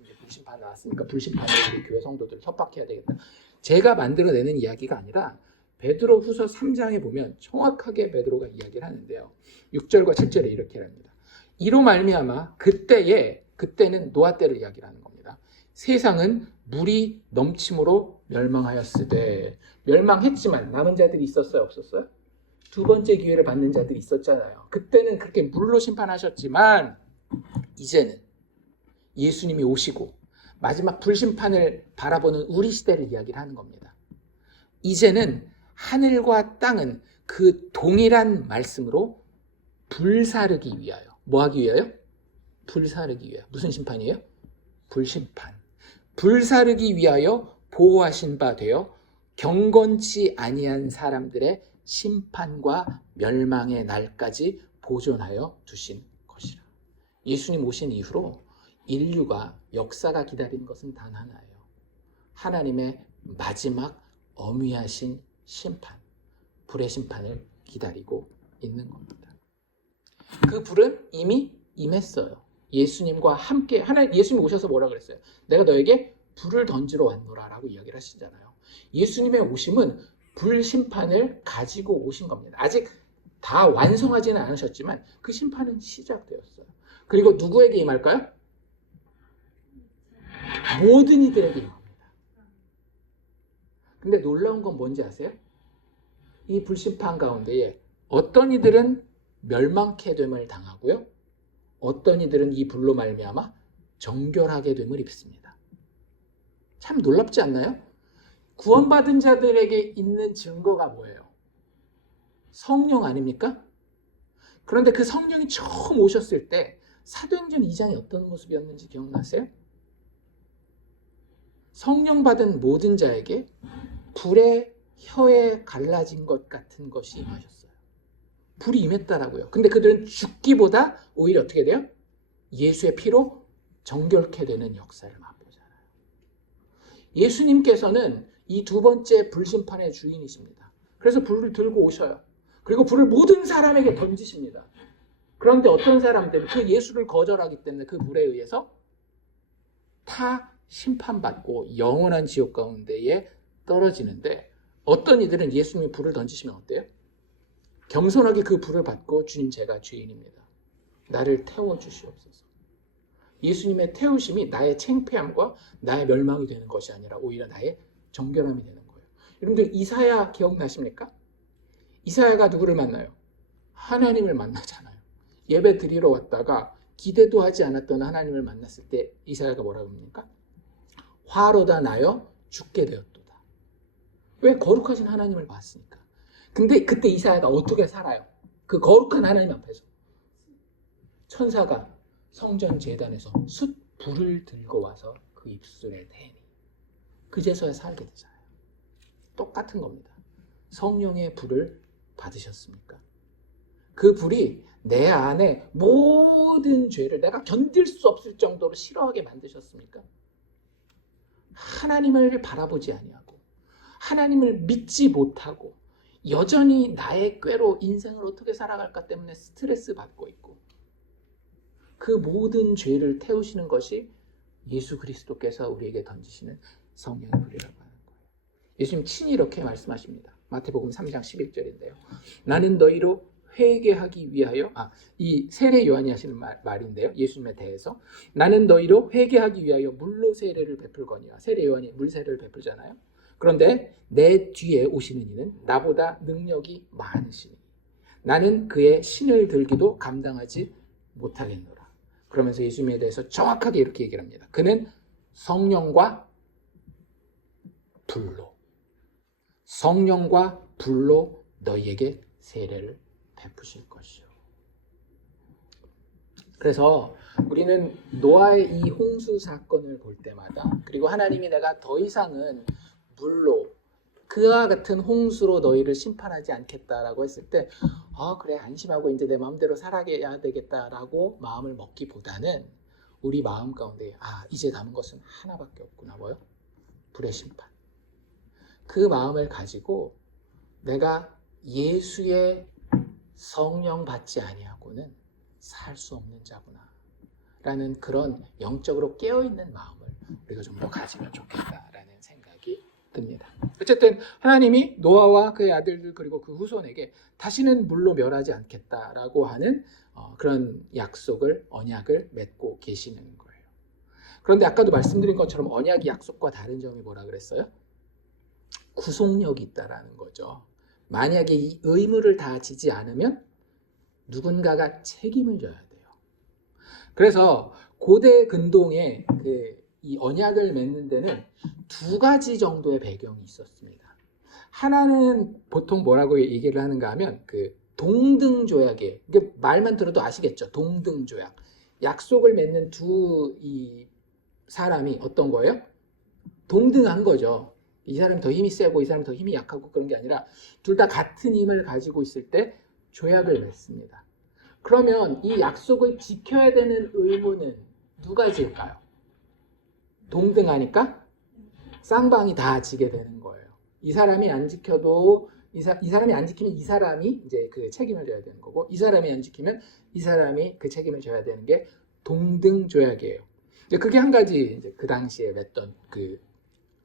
이제 불심판 나왔으니까 불심판으로 우리 교회 성도들 협박해야 되겠다. 제가 만들어내는 이야기가 아니라 베드로 후서 3장에 보면 정확하게 베드로가 이야기를 하는데요. 6절과 7절에 이렇게 합니다. 이로 말미암아 그때는 노아 때를 이야기를 하는 겁니다. 세상은 물이 넘침으로 멸망하였으되, 멸망했지만 남은 자들이 있었어요, 없었어요? 두 번째 기회를 받는 자들이 있었잖아요. 그때는 그렇게 물로 심판하셨지만 이제는 예수님이 오시고 마지막 불심판을 바라보는 우리 시대를 이야기를 하는 겁니다. 이제는 하늘과 땅은 그 동일한 말씀으로 불사르기 위하여, 뭐 하기 위하여? 불사르기 위하여. 무슨 심판이에요? 불심판. 불사르기 위하여 보호하신 바 되어 경건치 아니한 사람들의 심판과 멸망의 날까지 보존하여 두신 것이라. 예수님 오신 이후로 인류가 역사가 기다리는 것은 단 하나예요. 하나님의 마지막 엄위하신 심판, 불의 심판을 기다리고 있는 겁니다. 그 불은 이미 임했어요. 예수님과 함께 예수님 오셔서 뭐라 그랬어요? 내가 너에게 불을 던지러 왔노라 라고 이야기를 하시잖아요. 예수님의 오심은 불 심판을 가지고 오신 겁니다. 아직 다 완성하지는 않으셨지만 그 심판은 시작되었어요. 그리고 누구에게 임할까요? 모든 이들에게 임합니다. 근데 놀라운 건 뭔지 아세요? 이 불심판 가운데에 어떤 이들은 멸망케 됨을 당하고요, 어떤 이들은 이 불로 말미암아 정결하게 됨을 입습니다. 참 놀랍지 않나요? 구원받은 자들에게 있는 증거가 뭐예요? 성령 아닙니까? 그런데 그 성령이 처음 오셨을 때 사도행전 2장이 어떤 모습이었는지 기억나세요? 성령 받은 모든 자에게 불의 혀에 갈라진 것 같은 것이 임하셨어요. 불이 임했다라고요. 근데 그들은 죽기보다 오히려 어떻게 돼요? 예수의 피로 정결케 되는 역사를 맛보잖아요. 예수님께서는 이 두 번째 불심판의 주인이십니다. 그래서 불을 들고 오셔요. 그리고 불을 모든 사람에게 던지십니다. 그런데 어떤 사람들은 그 예수를 거절하기 때문에 그 불에 의해서 다 심판받고 영원한 지옥 가운데에 떨어지는데, 어떤 이들은 예수님이 불을 던지시면 어때요? 겸손하게 그 불을 받고 주님, 제가 죄인입니다. 나를 태워주시옵소서. 예수님의 태우심이 나의 창피함과 나의 멸망이 되는 것이 아니라 오히려 나의 정결함이 되는 거예요. 여러분들 이사야 기억나십니까? 이사야가 누구를 만나요? 하나님을 만나잖아요. 예배 드리러 왔다가 기대도 하지 않았던 하나님을 만났을 때 이사야가 뭐라고 합니까? 화로다 나여 죽게 되었도다. 왜? 거룩하신 하나님을 봤으니까. 근데 그때 이사야가 어떻게 살아요? 그 거룩한 하나님 앞에서 천사가 성전 제단에서 숯불을 들고 와서 그 입술에 대니 그제서야 살게 되잖아요. 똑같은 겁니다. 성령의 불을 받으셨습니까? 그 불이 내 안에 모든 죄를 내가 견딜 수 없을 정도로 싫어하게 만드셨습니까? 하나님을 바라보지 아니하고 하나님을 믿지 못하고 여전히 나의 꾀로 인생을 어떻게 살아갈까 때문에 스트레스 받고 있고, 그 모든 죄를 태우시는 것이 예수 그리스도께서 우리에게 던지시는 성령의 불이라고 하는 거예요. 예수님 친히 이렇게 말씀하십니다. 마태복음 3장 11절인데요. 나는 너희로 회개하기 위하여, 이 세례 요한이 하시는 말인데요. 예수님에 대해서 나는 너희로 회개하기 위하여 물로 세례를 베풀거니와, 세례 요한이 물 세례를 베풀잖아요. 그런데 내 뒤에 오시는 이는 나보다 능력이 많으시니 나는 그의 신을 들기도 감당하지 못하겠노라. 그러면서 예수님에 대해서 정확하게 이렇게 얘기를 합니다. 그는 성령과 불로 너희에게 세례를 베푸실 것이요. 그래서 우리는 노아의 이 홍수 사건을 볼 때마다, 그리고 하나님이 내가 더 이상은 물로 그와 같은 홍수로 너희를 심판하지 않겠다라고 했을 때 그래 안심하고 이제 내 마음대로 살아야 되겠다라고 마음을 먹기보다는 우리 마음 가운데 이제 남은 것은 하나밖에 없구나. 뭐요? 불의 심판. 그 마음을 가지고 내가 예수의 성령 받지 아니하고는 살 수 없는 자구나 라는 그런 영적으로 깨어있는 마음을 우리가 좀 더 가지면 좋겠다라는 생각이 듭니다. 어쨌든 하나님이 노아와 그의 아들들 그리고 그 후손에게 다시는 물로 멸하지 않겠다라고 하는 그런 약속을, 언약을 맺고 계시는 거예요. 그런데 아까도 말씀드린 것처럼 언약이 약속과 다른 점이 뭐라 그랬어요? 구속력이 있다라는 거죠. 만약에 이 의무를 다 지지 않으면 누군가가 책임을 져야 돼요. 그래서 고대 근동에 이 언약을 맺는 데는 두 가지 정도의 배경이 있었습니다. 하나는 보통 뭐라고 얘기를 하는가 하면 그 동등조약이에요. 이게 말만 들어도 아시겠죠? 동등조약. 약속을 맺는 두 이 사람이 어떤 거예요? 동등한 거죠. 이 사람이 더 힘이 세고 이 사람이 더 힘이 약하고 그런 게 아니라 둘 다 같은 힘을 가지고 있을 때 조약을 맺습니다. 그러면 이 약속을 지켜야 되는 의무는 누가 질까요? 동등하니까 쌍방이 다 지게 되는 거예요. 이 사람이 안 지켜도 이 사람이 안 지키면 이 사람이 이제 그 책임을 져야 되는 거고, 이 사람이 안 지키면 이 사람이 그 책임을 져야 되는 게 동등조약이에요. 그게 한 가지 이제 그 당시에 맺던 그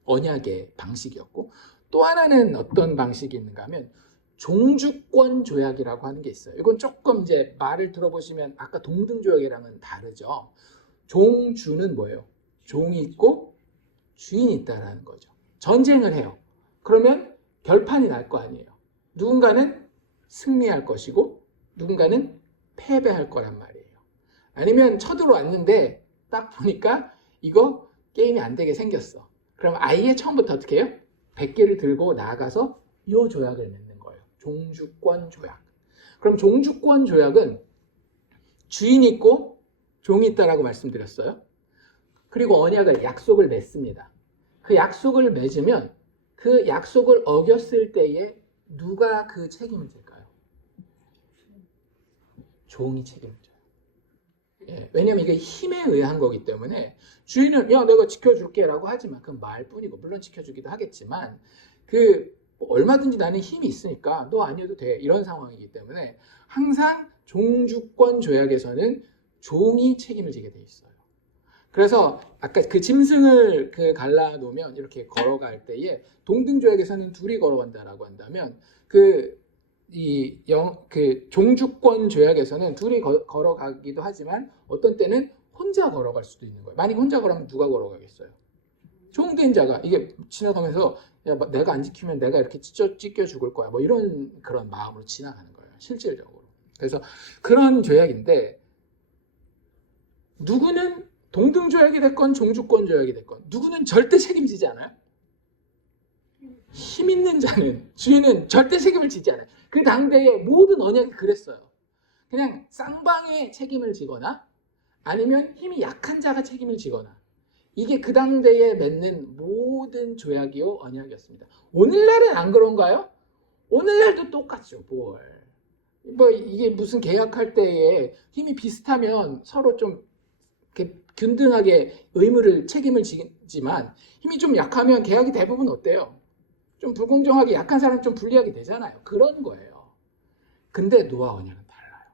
언약의 방식이었고, 또 하나는 어떤 방식이 있는가 하면 종주권 조약이라고 하는 게 있어요. 이건 조금 이제 말을 들어보시면 아까 동등 조약이랑은 다르죠. 종주는 뭐예요? 종이 있고 주인이 있다라는 거죠. 전쟁을 해요. 그러면 결판이 날 거 아니에요. 누군가는 승리할 것이고 누군가는 패배할 거란 말이에요. 아니면 쳐들어왔는데 딱 보니까 이거 게임이 안 되게 생겼어. 그럼 아예 처음부터 어떻게 해요? 100개를 들고 나가서 이 조약을 맺는 거예요. 종주권 조약. 그럼 종주권 조약은 주인이 있고 종이 있다라고 말씀드렸어요. 그리고 언약을, 약속을 맺습니다. 그 약속을 맺으면 그 약속을 어겼을 때에 누가 그 책임을 질까요? 종이 책임을 져요. 예, 왜냐하면 이게 힘에 의한 거기 때문에 주인은 야 내가 지켜줄게 라고 하지만 그건 말뿐이고, 물론 지켜주기도 하겠지만 얼마든지 나는 힘이 있으니까 너 아니어도 돼 이런 상황이기 때문에 항상 종주권 조약에서는 종이 책임을 지게 돼 있어요. 그래서 아까 그 짐승을 갈라 놓으면 이렇게 걸어갈 때에 동등조약에서는 둘이 걸어간다라고 한다면 종주권 조약에서는 둘이 걸어가기도 하지만 어떤 때는 혼자 걸어갈 수도 있는 거예요. 만약 혼자 걸어가면 누가 걸어가겠어요? 종된 자가 이게 지나가면서 야, 내가 안 지키면 내가 이렇게 찢겨 죽을 거야. 뭐 이런 그런 마음으로 지나가는 거예요. 실질적으로. 그래서 그런 조약인데 누구는 동등조약이 됐건 종주권 조약이 됐건 누구는 절대 책임지지 않아요? 힘 있는 자는, 주인은 절대 책임을 지지 않아요. 그 당대의 모든 언약이 그랬어요. 그냥 쌍방의 책임을 지거나 아니면 힘이 약한 자가 책임을 지거나, 이게 그 당대에 맺는 모든 조약이요 언약이었습니다. 오늘날은 안 그런가요? 오늘날도 똑같죠. 뭐 이게 무슨 계약할 때에 힘이 비슷하면 서로 좀 이렇게 균등하게 책임을 지지만 힘이 좀 약하면 계약이 대부분 어때요? 좀 불공정하게 약한 사람 좀 불리하게 되잖아요. 그런 거예요. 근데 노아 언약은 달라요.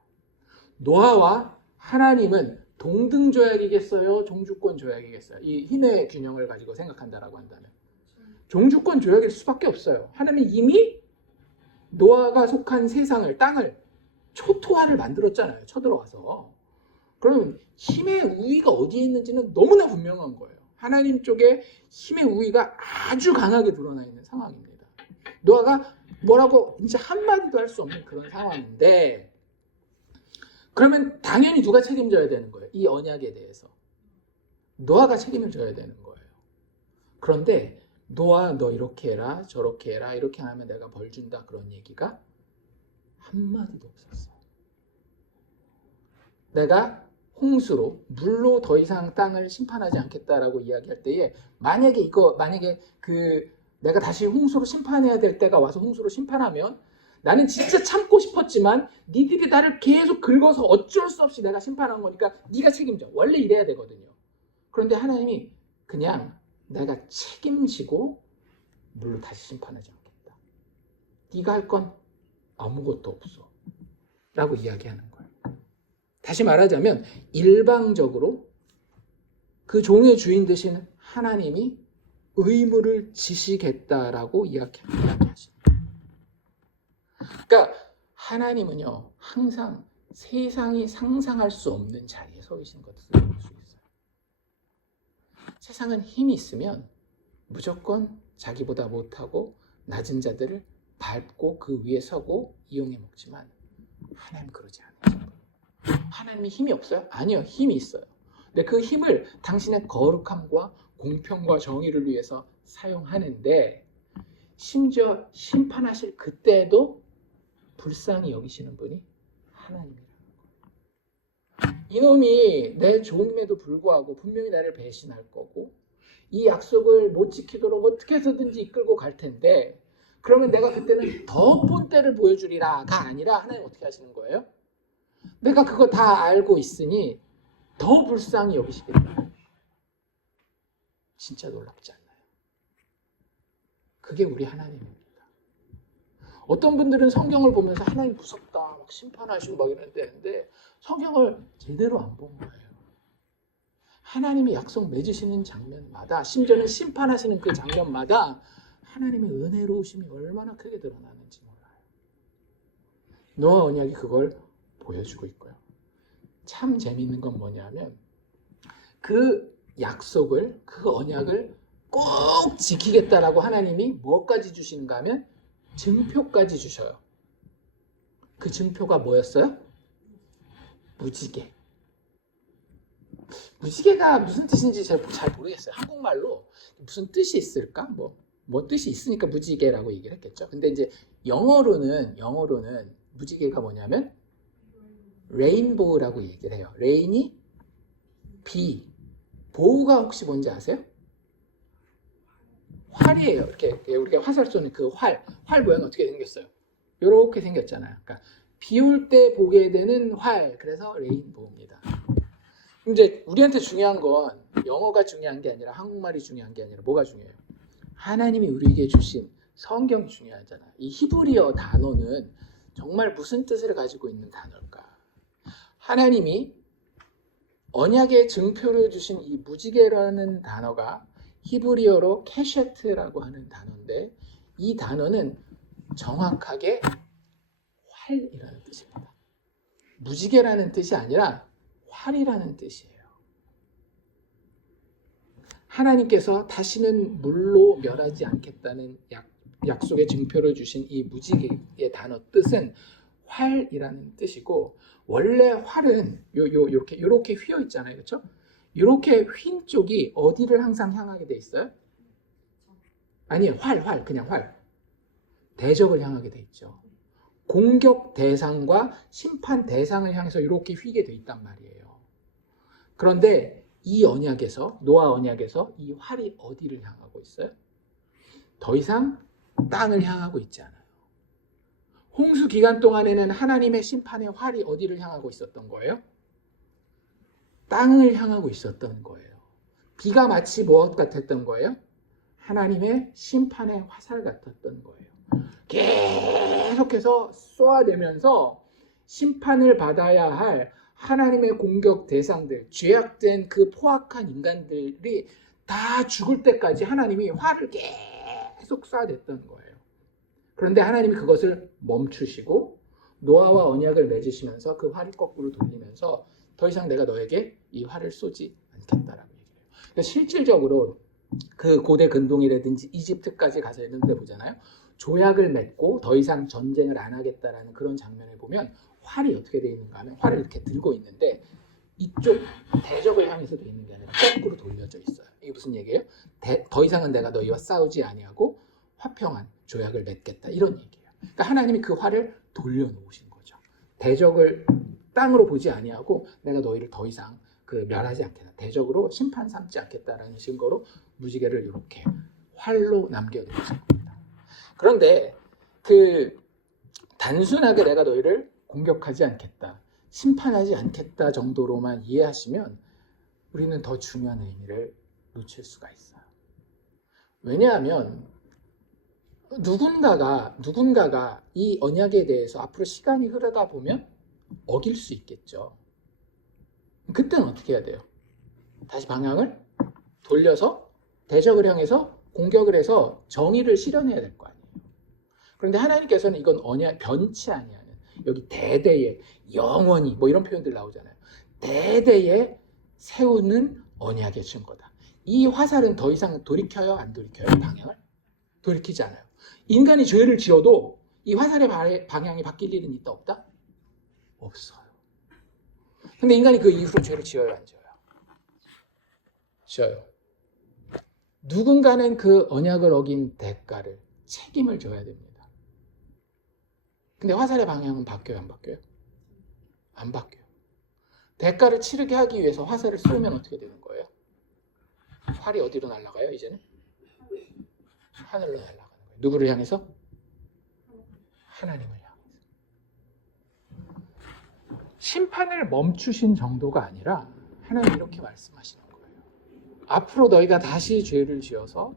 노아와 하나님은 동등 조약이겠어요? 종주권 조약이겠어요? 이 힘의 균형을 가지고 생각한다라고 한다면 종주권 조약일 수밖에 없어요. 하나님이 이미 노아가 속한 세상을, 땅을 초토화를 만들었잖아요. 쳐들어와서. 그럼 힘의 우위가 어디에 있는지는 너무나 분명한 거예요. 하나님 쪽에 힘의 우위가 아주 강하게 드러나 있는 상황입니다. 노아가 뭐라고 진짜 한마디도 할 수 없는 그런 상황인데, 그러면 당연히 누가 책임져야 되는 거예요? 이 언약에 대해서 노아가 책임을 져야 되는 거예요. 그런데 노아 너 이렇게 해라 저렇게 해라 이렇게 하면 내가 벌 준다 그런 얘기가 한마디도 없었어요. 내가 홍수로 물로 더 이상 땅을 심판하지 않겠다라고 이야기할 때에 만약에 내가 다시 홍수로 심판해야 될 때가 와서 홍수로 심판하면 나는 진짜 참고 싶었지만 니들이 나를 계속 긁어서 어쩔 수 없이 내가 심판한 거니까 네가 책임져. 원래 이래야 되거든요. 그런데 하나님이 그냥 내가 책임지고 물로 다시 심판하지 않겠다. 네가 할 건 아무것도 없어. 라고 이야기하는 거예요. 다시 말하자면 일방적으로 그 종의 주인 되신 하나님이 의무를 지시겠다라고 이야기하시는 거예요. 그러니까 하나님은요 항상 세상이 상상할 수 없는 자리에 서 계신 것을 볼 수 있어요. 세상은 힘이 있으면 무조건 자기보다 못하고 낮은 자들을 밟고 그 위에 서고 이용해 먹지만 하나님 그러지 않으세요. 하나님이 힘이 없어요? 아니요, 힘이 있어요. 근데 그 힘을 당신의 거룩함과 공평과 정의를 위해서 사용하는데 심지어 심판하실 그때도 불쌍히 여기시는 분이 하나님이라는 거예요. 이놈이 내 종임에도 불구하고 분명히 나를 배신할 거고 이 약속을 못 지키도록 어떻게 해서든지 이끌고 갈 텐데 그러면 내가 그때는 더 본때를 보여주리라가 아니라 하나님 어떻게 하시는 거예요? 내가 그거 다 알고 있으니 더 불쌍히 여기시겠다. 진짜 놀랍지 않나요? 그게 우리 하나님입니다. 어떤 분들은 성경을 보면서 하나님 무섭다, 막 심판하시고 막 이러는데 성경을 제대로 안 본 거예요. 하나님이 약속 맺으시는 장면마다 심지어는 심판하시는 그 장면마다 하나님의 은혜로우심이 얼마나 크게 드러나는지 몰라요. 노아 언약이 그걸 보여주고 있고요. 참 재미있는 건 뭐냐면 그 약속을, 그 언약을 꼭 지키겠다라고 하나님이 뭐까지 주시는가 하면 증표까지 주셔요. 그 증표가 뭐였어요? 무지개. 무지개가 무슨 뜻인지 잘 모르겠어요. 한국말로 무슨 뜻이 있을까? 뭐 뜻이 있으니까 무지개라고 얘기를 했겠죠. 근데 이제 영어로는 무지개가 뭐냐면 레인보우라고 얘기를 해요. 레인이 비, 보우가 혹시 뭔지 아세요? 활이에요. 이렇게 우리가 화살 쏘는 그 활 모양이 어떻게 생겼어요? 이렇게 생겼잖아요. 그러니까 비 올 때 보게 되는 활, 그래서 레인보우입니다. 이제 우리한테 중요한 건 영어가 중요한 게 아니라 한국말이 중요한 게 아니라 뭐가 중요해요? 하나님이 우리에게 주신 성경이 중요하잖아요. 이 히브리어 단어는 정말 무슨 뜻을 가지고 있는 단어일까? 하나님이 언약의 증표를 주신 이 무지개라는 단어가 히브리어로 캐셰트라고 하는 단어인데 이 단어는 정확하게 활이라는 뜻입니다. 무지개라는 뜻이 아니라 활이라는 뜻이에요. 하나님께서 다시는 물로 멸하지 않겠다는 약속의 증표를 주신 이 무지개의 단어 뜻은 활이라는 뜻이고 원래 활은 이렇게 휘어 있잖아요. 그렇죠? 이렇게 휜 쪽이 어디를 항상 향하게 돼 있어요? 아니에요. 그냥 활. 대적을 향하게 돼 있죠. 공격 대상과 심판 대상을 향해서 이렇게 휘게 돼 있단 말이에요. 그런데 이 언약에서, 노아 언약에서 이 활이 어디를 향하고 있어요? 더 이상 땅을 향하고 있지 않아요. 홍수 기간 동안에는 하나님의 심판의 활이 어디를 향하고 있었던 거예요? 땅을 향하고 있었던 거예요. 비가 마치 무엇 같았던 거예요? 하나님의 심판의 화살 같았던 거예요. 계속해서 쏘아대면서 심판을 받아야 할 하나님의 공격 대상들, 죄악된 그 포악한 인간들이 다 죽을 때까지 하나님이 화를 계속 쏴댔던 거예요. 그런데 하나님이 그것을 멈추시고 노아와 언약을 맺으시면서 그 활이 거꾸로 돌리면서 더 이상 내가 너에게 이 활을 쏘지 않겠다라고 얘기해요. 그러니까 실질적으로 그 고대 근동이라든지 이집트까지 가서 있는데 보잖아요. 조약을 맺고 더 이상 전쟁을 안 하겠다라는 그런 장면을 보면 활이 어떻게 되어 있는가 하면 활을 이렇게 들고 있는데 이쪽 대적을 향해서 되어 있는 게 아니라 거꾸로 돌려져 있어요. 이게 무슨 얘기예요? 더 이상은 내가 너희와 싸우지 아니하고 화평한 조약을 맺겠다 이런 얘기예요. 그러니까 하나님이 그 활을 돌려놓으신 거죠. 대적을 땅으로 보지 아니하고 내가 너희를 더 이상 멸하지 않겠다. 대적으로 심판 삼지 않겠다라는 증거로 무지개를 이렇게 활로 남겨놓으신 겁니다. 그런데 단순하게 내가 너희를 공격하지 않겠다, 심판하지 않겠다 정도로만 이해하시면 우리는 더 중요한 의미를 놓칠 수가 있어요. 왜냐하면 누군가가 이 언약에 대해서 앞으로 시간이 흐르다 보면 어길 수 있겠죠. 그때는 어떻게 해야 돼요? 다시 방향을 돌려서 대적을 향해서 공격을 해서 정의를 실현해야 될 거 아니에요. 그런데 하나님께서는 이건 언약 변치 아니하는, 여기 대대에 영원히 이런 표현들 나오잖아요. 대대에 세우는 언약의 증거다. 이 화살은 더 이상 돌이켜요? 안 돌이켜요? 방향을? 돌이키지 않아요. 인간이 죄를 지어도 이 화살의 방향이 바뀔 일은 있다 없다? 없어요. 근데 인간이 그 이후로 죄를 지어요, 안 지어요? 지어요. 누군가는 그 언약을 어긴 대가를, 책임을 져야 됩니다. 근데 화살의 방향은 바뀌어요, 안 바뀌어요? 안 바뀌어요. 대가를 치르게 하기 위해서 화살을 쏘면 어떻게 되는 거예요? 활이 어디로 날아가요, 이제는? 하늘로 날아가는 거예요. 누구를 향해서? 하나님을 향해서. 심판을 멈추신 정도가 아니라 하나님 이렇게 말씀하시는 거예요. 앞으로 너희가 다시 죄를 지어서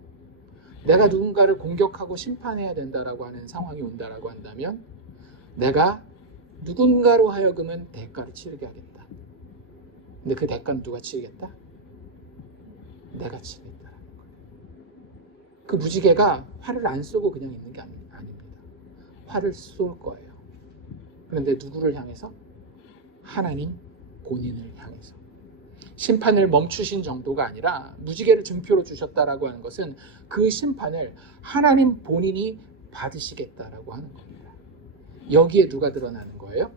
내가 누군가를 공격하고 심판해야 된다라고 하는 상황이 온다라고 한다면 내가 누군가로 하여금은 대가를 치르게 하겠다. 근데 그 대가는 누가 치르겠다? 내가 치르겠다라는 거예요. 그 무지개가 활을 안 쏘고 그냥 있는 게 아닙니다. 활을 쏠 거예요. 그런데 누구를 향해서? 하나님 본인을 향해서. 심판을 멈추신 정도가 아니라 무지개를 증표로 주셨다라고 하는 것은 그 심판을 하나님 본인이 받으시겠다라고 하는 겁니다. 여기에 누가 드러나는 거예요?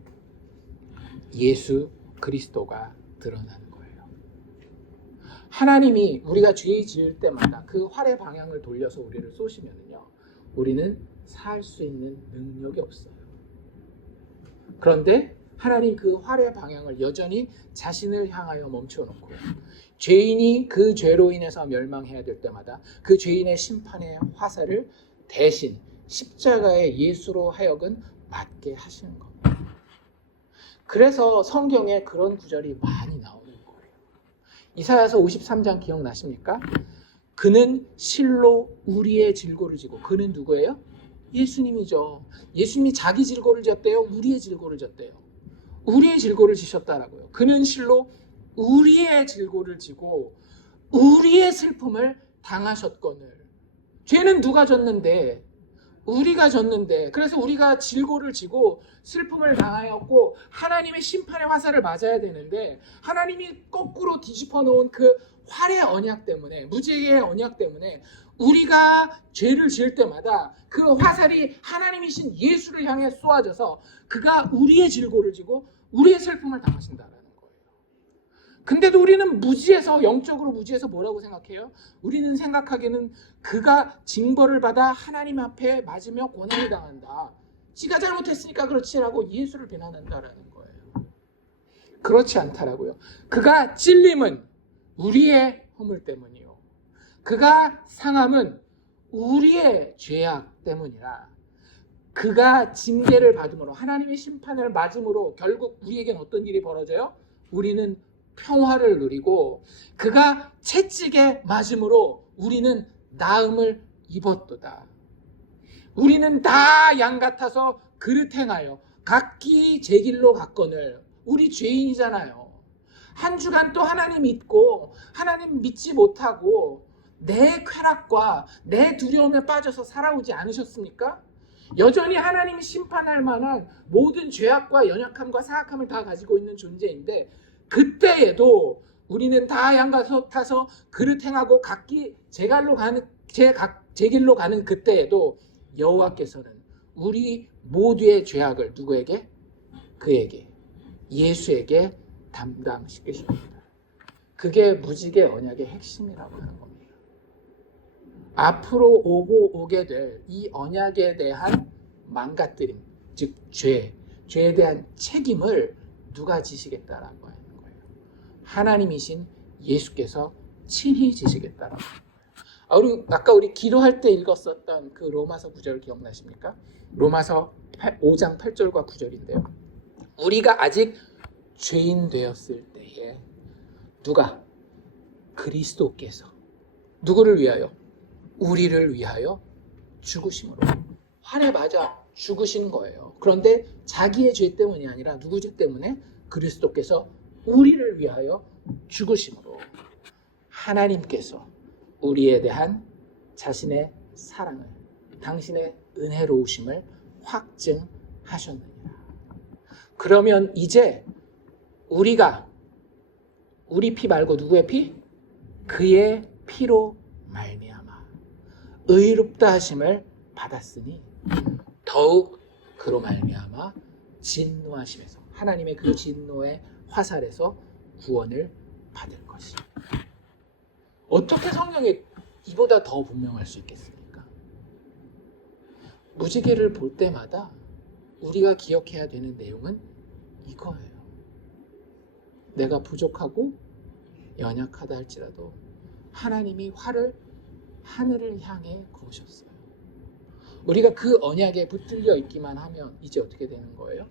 예수 그리스도가 드러나는 거예요. 하나님이 우리가 죄 지을 때마다 그 활의 방향을 돌려서 우리를 쏘시면요, 우리는 살 수 있는 능력이 없어요. 그런데 하나님 그 활의 방향을 여전히 자신을 향하여 멈춰놓고요, 죄인이 그 죄로 인해서 멸망해야 될 때마다 그 죄인의 심판의 화살을 대신 십자가의 예수로 하여금 맞게 하시는 겁니다. 그래서 성경에 그런 구절이 많이 나오는 거예요. 이사야서 53장 기억나십니까? 그는 실로 우리의 질고를 지고, 그는 누구예요? 예수님이죠. 예수님이 자기 질고를 졌대요? 우리의 질고를 졌대요? 우리의 질고를 지셨다라고요. 그는 실로 우리의 질고를 지고 우리의 슬픔을 당하셨거늘. 죄는 누가 졌는데? 우리가 졌는데. 그래서 우리가 질고를 지고 슬픔을 당하였고 하나님의 심판의 화살을 맞아야 되는데, 하나님이 거꾸로 뒤집어 놓은 그 활의 언약 때문에, 무지개의 언약 때문에 우리가 죄를 지을 때마다 그 화살이 하나님이신 예수를 향해 쏘아져서 그가 우리의 질고를 지고 우리의 슬픔을 당하신다라는 거예요. 근데도 우리는 무지해서, 영적으로 무지해서 뭐라고 생각해요? 우리는 생각하기에는 그가 징벌을 받아 하나님 앞에 맞으며 고난을 당한다, 지가 잘못했으니까 그렇지라고 예수를 비난한다라는 거예요. 그렇지 않다라고요. 그가 찔림은 우리의 허물 때문이요, 그가 상함은 우리의 죄악 때문이라, 그가 징계를 받음으로, 하나님의 심판을 맞음으로 결국 우리에겐 어떤 일이 벌어져요? 우리는 평화를 누리고, 그가 채찍에 맞음으로 우리는 나음을 입었도다. 우리는 다 양 같아서 그릇 행하여 각기 제 길로 갔거늘. 우리 죄인이잖아요. 한 주간 또 하나님 믿고 하나님 믿지 못하고 내 쾌락과 내 두려움에 빠져서 살아오지 않으셨습니까? 여전히 하나님이 심판할 만한 모든 죄악과 연약함과 사악함을 다 가지고 있는 존재인데, 그때에도 우리는 다 양 같아서 그릇 행하고 각기 제 길로 가는 그때에도 여호와께서는 우리 모두의 죄악을 누구에게? 그에게, 예수에게 담당시키십니다. 그게 무지개 언약의 핵심이라고 하는 겁니다. 앞으로 오게 될 이 언약에 대한 망가뜨림, 즉 죄에 대한 책임을 누가 지시겠다라고 하는 거예요? 하나님이신 예수께서 친히 지시겠다라고. 아까 우리 기도할 때 읽었었던 그 로마서 9절 기억나십니까? 로마서 5장 8절과 9절인데요. 우리가 아직 죄인 되었을 때에 누가? 그리스도께서 누구를 위하여? 우리를 위하여 죽으심으로. 환에 맞아 죽으신 거예요. 그런데 자기의 죄 때문이 아니라 누구 죄 때문에? 그리스도께서 우리를 위하여 죽으심으로 하나님께서 우리에 대한 자신의 사랑을, 당신의 은혜로우심을 확증하셨느니라. 그러면 이제 우리가 우리 피 말고 누구의 피? 그의 피로 말미암아 의롭다 하심을 받았으니 더욱 그로 말미암아 진노하심에서, 하나님의 그 진노의 화살에서 구원을 받을 것이다. 어떻게 성경에 이보다 더 분명할 수 있겠습니까? 무지개를 볼 때마다 우리가 기억해야 되는 내용은 이거예요. 내가 부족하고 연약하다 할지라도 하나님이 화를 하늘을 향해 그으셨어요. 우리가 그 언약에 붙들려 있기만 하면 이제 어떻게 되는 거예요?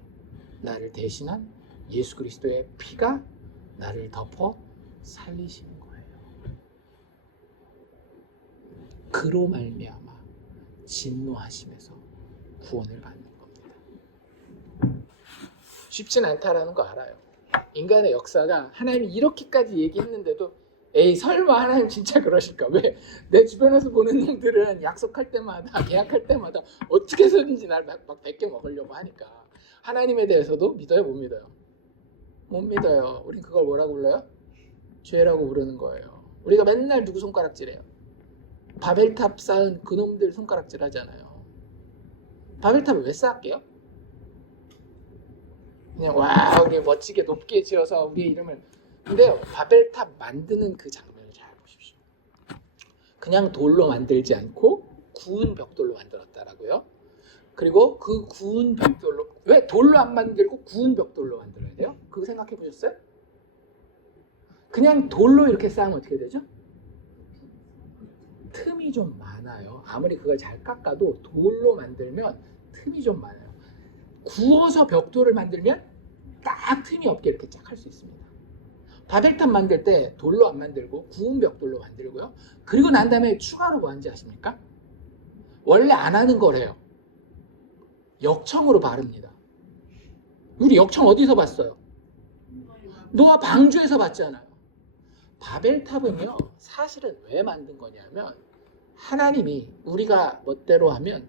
나를 대신한 예수 그리스도의 피가 나를 덮어 살리시는 거예요. 그로 말미암아 진노하심에서 구원을 받는 겁니다. 쉽진 않다라는 거 알아요. 인간의 역사가 하나님이 이렇게까지 얘기했는데도 에이 설마 하나님 진짜 그러실까? 왜? 내 주변에서 보는 놈들은 약속할 때마다 계약할 때마다 어떻게 해서든지 날 막 베껴 먹으려고 하니까 하나님에 대해서도 믿어요? 못 믿어요? 못 믿어요. 우린 그걸 뭐라고 불러요? 죄라고 부르는 거예요. 우리가 맨날 누구 손가락질해요? 바벨탑 쌓은 그놈들 손가락질 하잖아요. 바벨탑을 왜 쌓을게요? 그냥 와 우리 멋지게 높게 지어서 우리의 이름을. 근데 바벨탑 만드는 그 장면을 잘 보십시오. 그냥 돌로 만들지 않고 구운 벽돌로 만들었다라고요. 그리고 그 구운 벽돌로, 왜 돌로 안 만들고 구운 벽돌로 만들어야 돼요? 그거 생각해 보셨어요? 그냥 돌로 이렇게 쌓으면 어떻게 되죠? 틈이 좀 많아요. 아무리 그걸 잘 깎아도 돌로 만들면 틈이 좀 많아요. 구워서 벽돌을 만들면 딱 틈이 없게 이렇게 쫙 할 수 있습니다. 바벨탑 만들 때 돌로 안 만들고 구운 벽돌로 만들고요. 그리고 난 다음에 추가로 뭐 하는지 아십니까? 원래 안 하는 거래요. 역청으로 바릅니다. 우리 역청 어디서 봤어요? 노아 방주에서 봤잖아요. 바벨탑은요, 사실은 왜 만든 거냐면 하나님이 우리가 멋대로 하면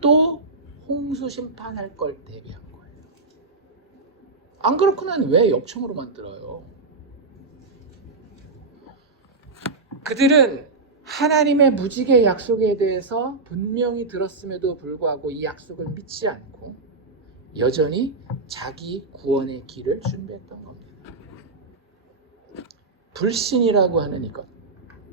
또 홍수 심판할 걸 대비한 거예요. 안 그렇고는 왜 역청으로 만들어요? 그들은 하나님의 무지개 약속에 대해서 분명히 들었음에도 불구하고 이 약속을 믿지 않고 여전히 자기 구원의 길을 준비했던 겁니다. 불신이라고 하는 이것,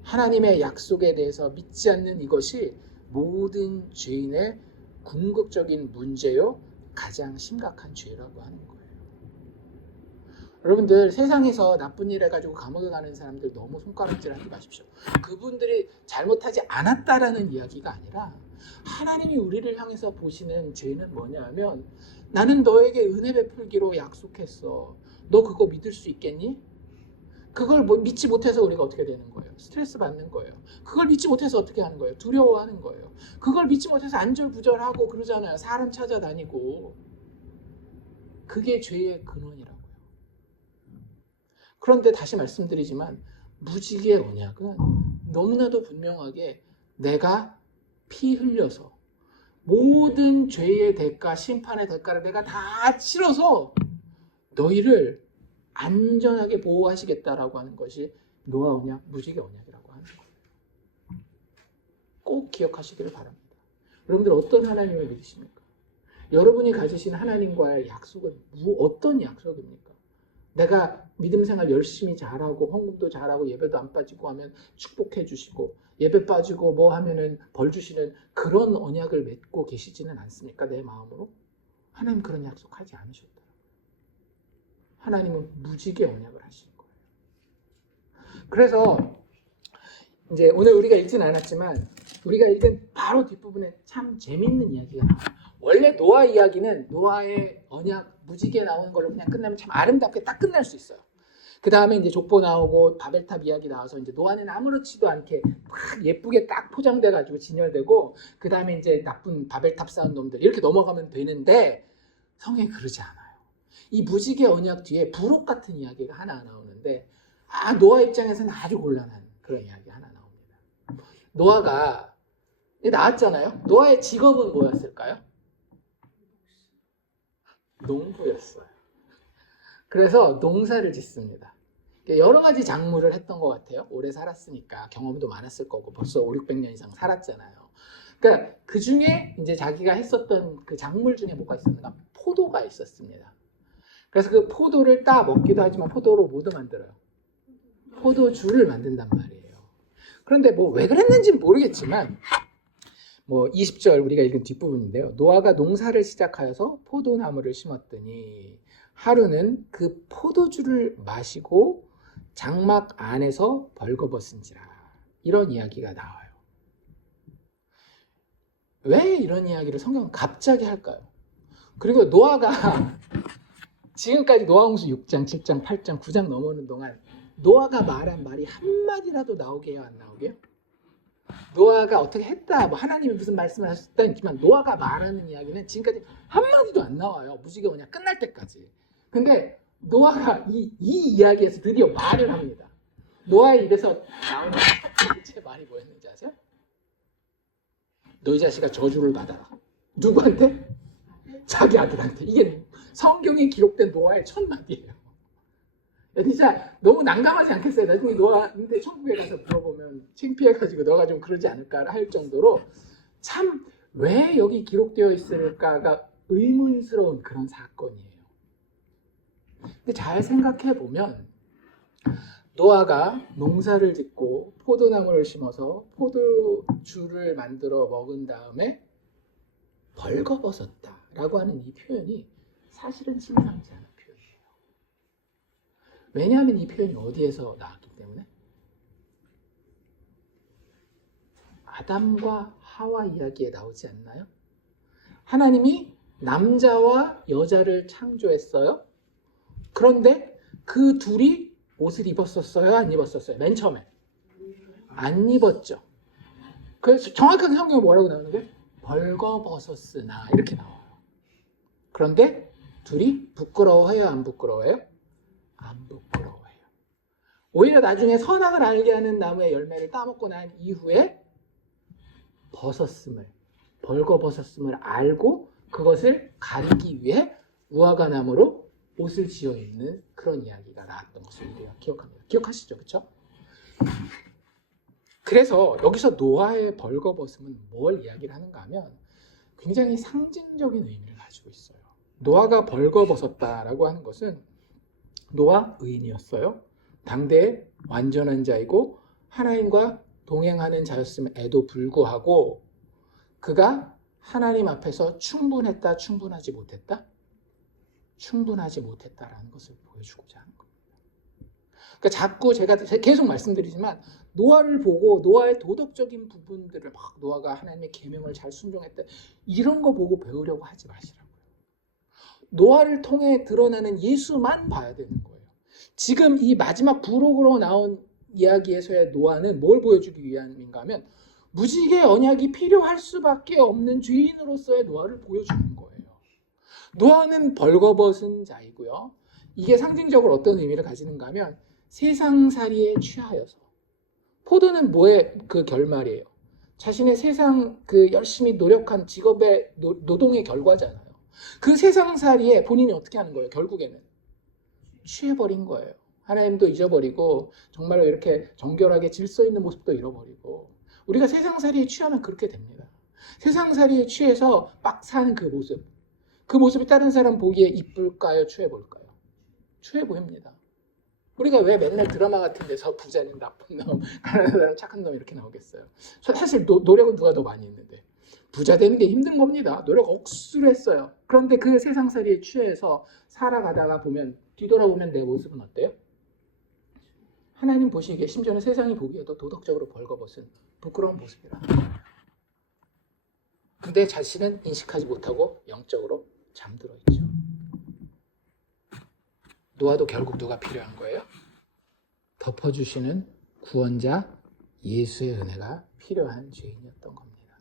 하나님의 약속에 대해서 믿지 않는 이것이 모든 죄인의 궁극적인 문제요, 가장 심각한 죄라고 하는 거예요. 여러분들, 세상에서 나쁜 일 해가지고 감옥에 가는 사람들 너무 손가락질하지 마십시오. 그분들이 잘못하지 않았다라는 이야기가 아니라 하나님이 우리를 향해서 보시는 죄는 뭐냐면, 나는 너에게 은혜 베풀기로 약속했어. 너 그거 믿을 수 있겠니? 그걸 믿지 못해서 우리가 어떻게 되는 거예요? 스트레스 받는 거예요. 그걸 믿지 못해서 어떻게 하는 거예요? 두려워하는 거예요. 그걸 믿지 못해서 안절부절하고 그러잖아요. 사람 찾아다니고. 그게 죄의 근원이라고요. 그런데 다시 말씀드리지만 무지개 언약은 너무나도 분명하게 내가 피 흘려서 모든 죄의 대가, 심판의 대가를 내가 다 치러서 너희를 안전하게 보호하시겠다라고 하는 것이 노아 언약, 무지개 언약이라고 하는 거예요. 꼭 기억하시기를 바랍니다. 여러분들 어떤 하나님을 믿으십니까? 여러분이 가지신 하나님과의 약속은 어떤 약속입니까? 내가 믿음 생활 열심히 잘하고 헌금도 잘하고 예배도 안 빠지고 하면 축복해 주시고, 예배 빠지고 뭐 하면은 벌 주시는 그런 언약을 맺고 계시지는 않습니까? 내 마음으로? 하나님 그런 약속하지 않으셨다. 하나님은 무지개 언약을 하시는 거예요. 그래서 이제 오늘 우리가 읽진 않았지만 우리가 읽은 바로 뒷부분에 참 재밌는 이야기가 나와요. 원래 노아 이야기는 노아의 언약 무지개 나오는 걸로 그냥 끝나면 참 아름답게 딱 끝날 수 있어요. 그 다음에 이제 족보 나오고 바벨탑 이야기 나와서 이제 노아는 아무렇지도 않게 막 예쁘게 딱 포장돼가지고 진열되고 그 다음에 이제 나쁜 바벨탑 쌓은 놈들 이렇게 넘어가면 되는데 성경에 그러지 않아요. 이 무지개 언약 뒤에 부록 같은 이야기가 하나 나오는데 노아 입장에서는 아주 곤란한 그런 이야기 하나 나옵니다. 노아가 나왔잖아요. 노아의 직업은 뭐였을까요? 농부였어요. 그래서 농사를 짓습니다. 여러 가지 작물을 했던 것 같아요. 오래 살았으니까 경험도 많았을 거고 벌써 5, 600년 이상 살았잖아요. 그러니까 그 중에 이제 자기가 했었던 그 작물 중에 뭐가 있었는가? 포도가 있었습니다. 그래서 그 포도를 따 먹기도 하지만 포도로 뭐도 만들어요? 포도주를 만든단 말이에요. 그런데 뭐 왜 그랬는지는 모르겠지만 뭐 20절 우리가 읽은 뒷부분인데요. 노아가 농사를 시작하여서 포도나무를 심었더니 하루는 그 포도주를 마시고 장막 안에서 벌거벗은지라. 이런 이야기가 나와요. 왜 이런 이야기를 성경은 갑자기 할까요? 그리고 노아가 지금까지 노아홍수 6장, 7장, 8장, 9장 넘어오는 동안 노아가 말한 말이 한마디라도 나오게 해요? 안 나오게요? 노아가 어떻게 했다, 뭐 하나님이 무슨 말씀을 하셨다 했지만 노아가 말하는 이야기는 지금까지 한마디도 안 나와요. 무지개 언약 끝날 때까지. 근데 노아가 이 이야기에서 드디어 말을 합니다. 노아의 입에서 나오는 첫 번째 말이 뭐였는지 아세요? 너희 자식아 저주를 받아라. 누구한테? 자기 아들한테. 이게 성경에 기록된 노아의 첫 마디예요. 진짜 너무 난감하지 않겠어요? 나중에 노아한테 천국에 가서 물어보면 창피해가지고 너가 좀 그러지 않을까 할 정도로 참 왜 여기 기록되어 있을까가 의문스러운 그런 사건이에요. 근데 잘 생각해 보면 노아가 농사를 짓고 포도나무를 심어서 포도주를 만들어 먹은 다음에 벌거벗었다라고 하는 이 표현이 사실은 심상치 않은 표현이에요. 왜냐하면 이 표현이 어디에서 나왔기 때문에? 아담과 하와 이야기에 나오지 않나요? 하나님이 남자와 여자를 창조했어요. 그런데 그 둘이 옷을 입었었어요? 안 입었었어요? 맨 처음에 안 입었죠. 그래서 정확하게 성경에 뭐라고 나오는 게 벌거벗었으나 이렇게 나와요. 그런데 둘이 부끄러워해요? 안 부끄러워해요? 안 부끄러워해요. 오히려 나중에 선악을 알게 하는 나무의 열매를 따먹고 난 이후에 벌거벗었음을 알고 그것을 가리기 위해 무화과나무로 옷을 지어 입는 그런 이야기가 나왔던 것을 우리가 기억합니다. 기억하시죠? 그렇죠? 그래서 여기서 노아의 벌거벗음은 뭘 이야기를 하는가 하면 굉장히 상징적인 의미를 가지고 있어요. 노아가 벌거벗었다라고 하는 것은 노아 의인이었어요. 당대의 완전한 자이고 하나님과 동행하는 자였음에도 불구하고 그가 하나님 앞에서 충분했다, 충분하지 못했다? 충분하지 못했다라는 것을 보여주고자 하는 겁니다. 그러니까 자꾸 제가 계속 말씀드리지만 노아를 보고 노아의 도덕적인 부분들을 막 노아가 하나님의 계명을 잘 순종했다 이런 거 보고 배우려고 하지 마시라고요. 노아를 통해 드러나는 예수만 봐야 되는 거예요. 지금 이 마지막 부록으로 나온 이야기에서의 노아는 뭘 보여주기 위함인가 하면 무지개 언약이 필요할 수밖에 없는 죄인으로서의 노아를 보여주는 거예요. 노아는 벌거벗은 자이고요. 이게 상징적으로 어떤 의미를 가지는가 하면 세상살이에 취하여서 포도는 뭐의 그 결말이에요? 자신의 세상 그 열심히 노력한 직업의 노동의 결과잖아요. 그 세상살이에 본인이 어떻게 하는 거예요? 결국에는 취해버린 거예요. 하나님도 잊어버리고 정말로 이렇게 정결하게 질서 있는 모습도 잃어버리고 우리가 세상살이에 취하면 그렇게 됩니다. 세상살이에 취해서 막 사는 그 모습이 다른 사람 보기에 이쁠까요? 취해 보일까요? 취해 보입니다. 우리가 왜 맨날 드라마 같은 데서 부자는 나쁜 놈, 가난한 사람 착한 놈 이렇게 나오겠어요? 사실 노력은 누가 더 많이 했는데 부자 되는 게 힘든 겁니다. 노력 억수로 했어요. 그런데 그 세상살이에 취해서 살아가다가 보면, 뒤돌아보면 내 모습은 어때요? 하나님 보시기에, 심지어는 세상이 보기에도 도덕적으로 벌거벗은 부끄러운 모습이라. 근데 자신은 인식하지 못하고 영적으로 잠들어 있죠. 노아도 결국 누가 필요한 거예요? 덮어주시는 구원자 예수의 은혜가 필요한 죄인이었던 겁니다.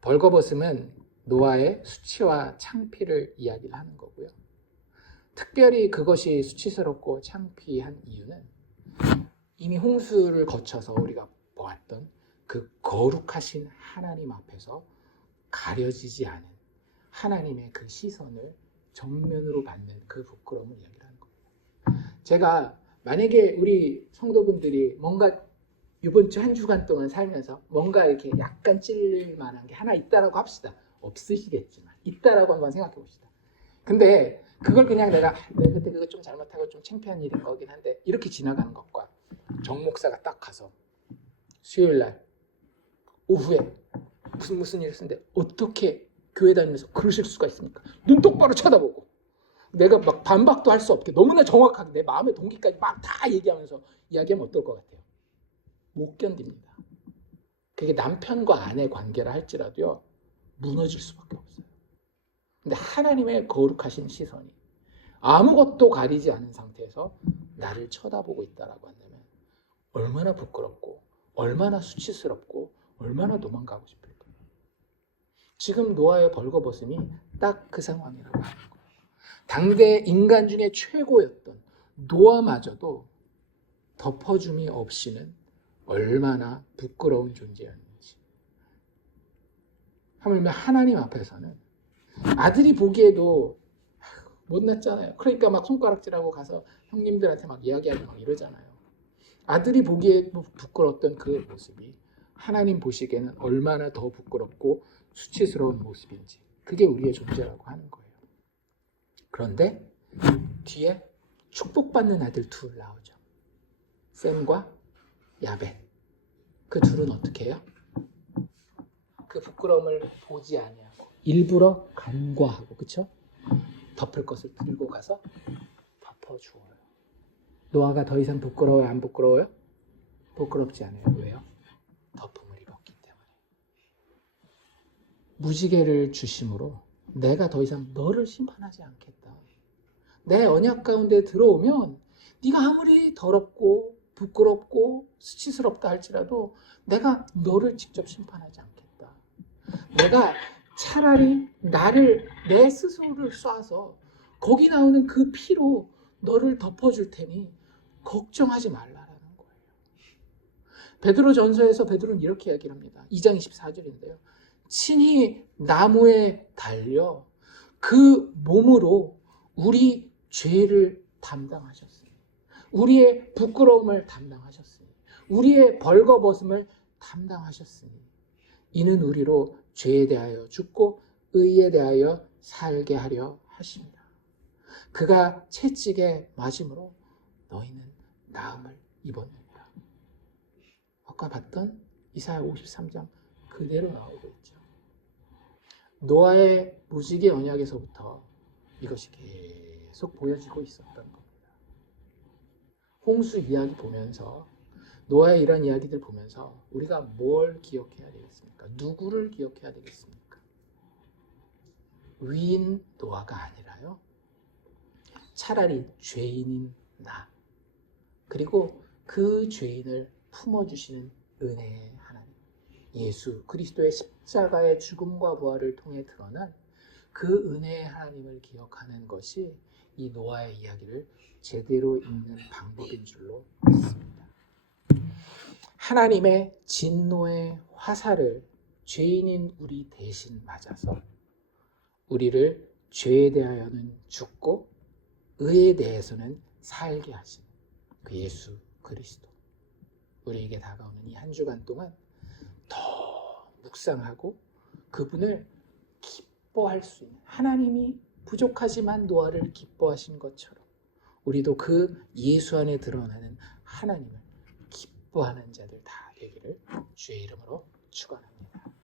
벌거벗음은 노아의 수치와 창피를 이야기를 하는 거고요. 특별히 그것이 수치스럽고 창피한 이유는 이미 홍수를 거쳐서 우리가 보았던 그 거룩하신 하나님 앞에서 가려지지 않은 하나님의 그 시선을 정면으로 받는 그 부끄러움을 이야기하는 겁니다. 제가 만약에 우리 성도분들이 뭔가 이번 주 한 주간 동안 살면서 뭔가 이렇게 약간 찔릴 만한 게 하나 있다라고 합시다. 없으시겠지만 있다라고 한번 생각해 봅시다. 근데 그걸 그냥 내가 그때 그거 좀 잘못하고 좀 창피한 일인 거긴 한데 이렇게 지나가는 것과 정 목사가 딱 가서 수요일 날 오후에 무슨 일 했는데 어떻게 교회 다니면서 그러실 수가 있습니까? 눈 똑바로 쳐다보고 내가 막 반박도 할 수 없게 너무나 정확하게 내 마음의 동기까지 막 다 얘기하면서 이야기하면 어떨 것 같아요? 못 견딥니다. 그게 남편과 아내 관계라 할지라도요 무너질 수밖에 없어요. 근데 하나님의 거룩하신 시선이 아무것도 가리지 않은 상태에서 나를 쳐다보고 있다라고 한다면 얼마나 부끄럽고 얼마나 수치스럽고 얼마나 도망가고 싶을까요? 지금 노아의 벌거벗음이 딱 그 상황이라고 하는 거예요. 당대 인간 중에 최고였던 노아마저도 덮어줌이 없이는 얼마나 부끄러운 존재였는지. 하물며 하나님 앞에서는 아들이 보기에도 못났잖아요. 그러니까 막 손가락질하고 가서 형님들한테 막 이야기하고 막 이러잖아요. 아들이 보기에 부끄러웠던 그 모습이 하나님 보시기에는 얼마나 더 부끄럽고 수치스러운 모습인지, 그게 우리의 존재라고 하는 거예요. 그런데 뒤에 축복받는 아들 둘 나오죠. 셈과 야벳. 그 둘은 어떻게 해요? 그 부끄러움을 보지 아니하고 일부러 간과하고, 그렇죠? 덮을 것을 들고 가서 덮어주어요. 노아가 더 이상 부끄러워요? 안 부끄러워요? 부끄럽지 않아요. 왜요? 덮음을 입었기 때문에. 무지개를 주심으로 내가 더 이상 너를 심판하지 않겠다. 내 언약 가운데 들어오면 네가 아무리 더럽고 부끄럽고 수치스럽다 할지라도 내가 너를 직접 심판하지 않겠다. 내가 차라리 나를, 내 스스로를 쏴서 거기 나오는 그 피로 너를 덮어줄 테니 걱정하지 말라라는 거예요. 베드로 전서에서 베드로는 이렇게 이야기를 합니다. 2장 24절인데요. 친히 나무에 달려 그 몸으로 우리 죄를 담당하셨으니, 우리의 부끄러움을 담당하셨으니, 우리의 벌거벗음을 담당하셨으니, 이는 우리로 죄에 대하여 죽고 의에 대하여 살게 하려 하십니다. 그가 채찍에 맞음으로 너희는 나음을 입었느니라. 아까 봤던 이사야 53장 그대로 나오고 있죠. 노아의 무지개 언약에서부터 이것이 계속 보여지고 있었던 겁니다. 홍수 이야기 보면서, 노아의 이런 이야기들 보면서 우리가 뭘 기억해야 되겠습니까? 누구를 기억해야 되겠습니까? 위인 노아가 아니라요, 차라리 죄인인 나, 그리고 그 죄인을 품어주시는 은혜의 하나님, 예수 그리스도의 십자가의 죽음과 부활을 통해 드러난 그 은혜의 하나님을 기억하는 것이 이 노아의 이야기를 제대로 읽는 방법인 줄로 믿습니다. 하나님의 진노의 화살을 죄인인 우리 대신 맞아서 우리를 죄에 대하여는 죽고 의에 대해서는 살게 하신 그 예수 그리스도, 우리에게 다가오는 이 한 주간 동안 더 묵상하고 그분을 기뻐할 수 있는, 하나님이 부족하지만 노아를 기뻐하신 것처럼 우리도 그 예수 안에 드러나는 하나님을 기뻐하는 자들 다 되기를 주의 이름으로 축원합니다.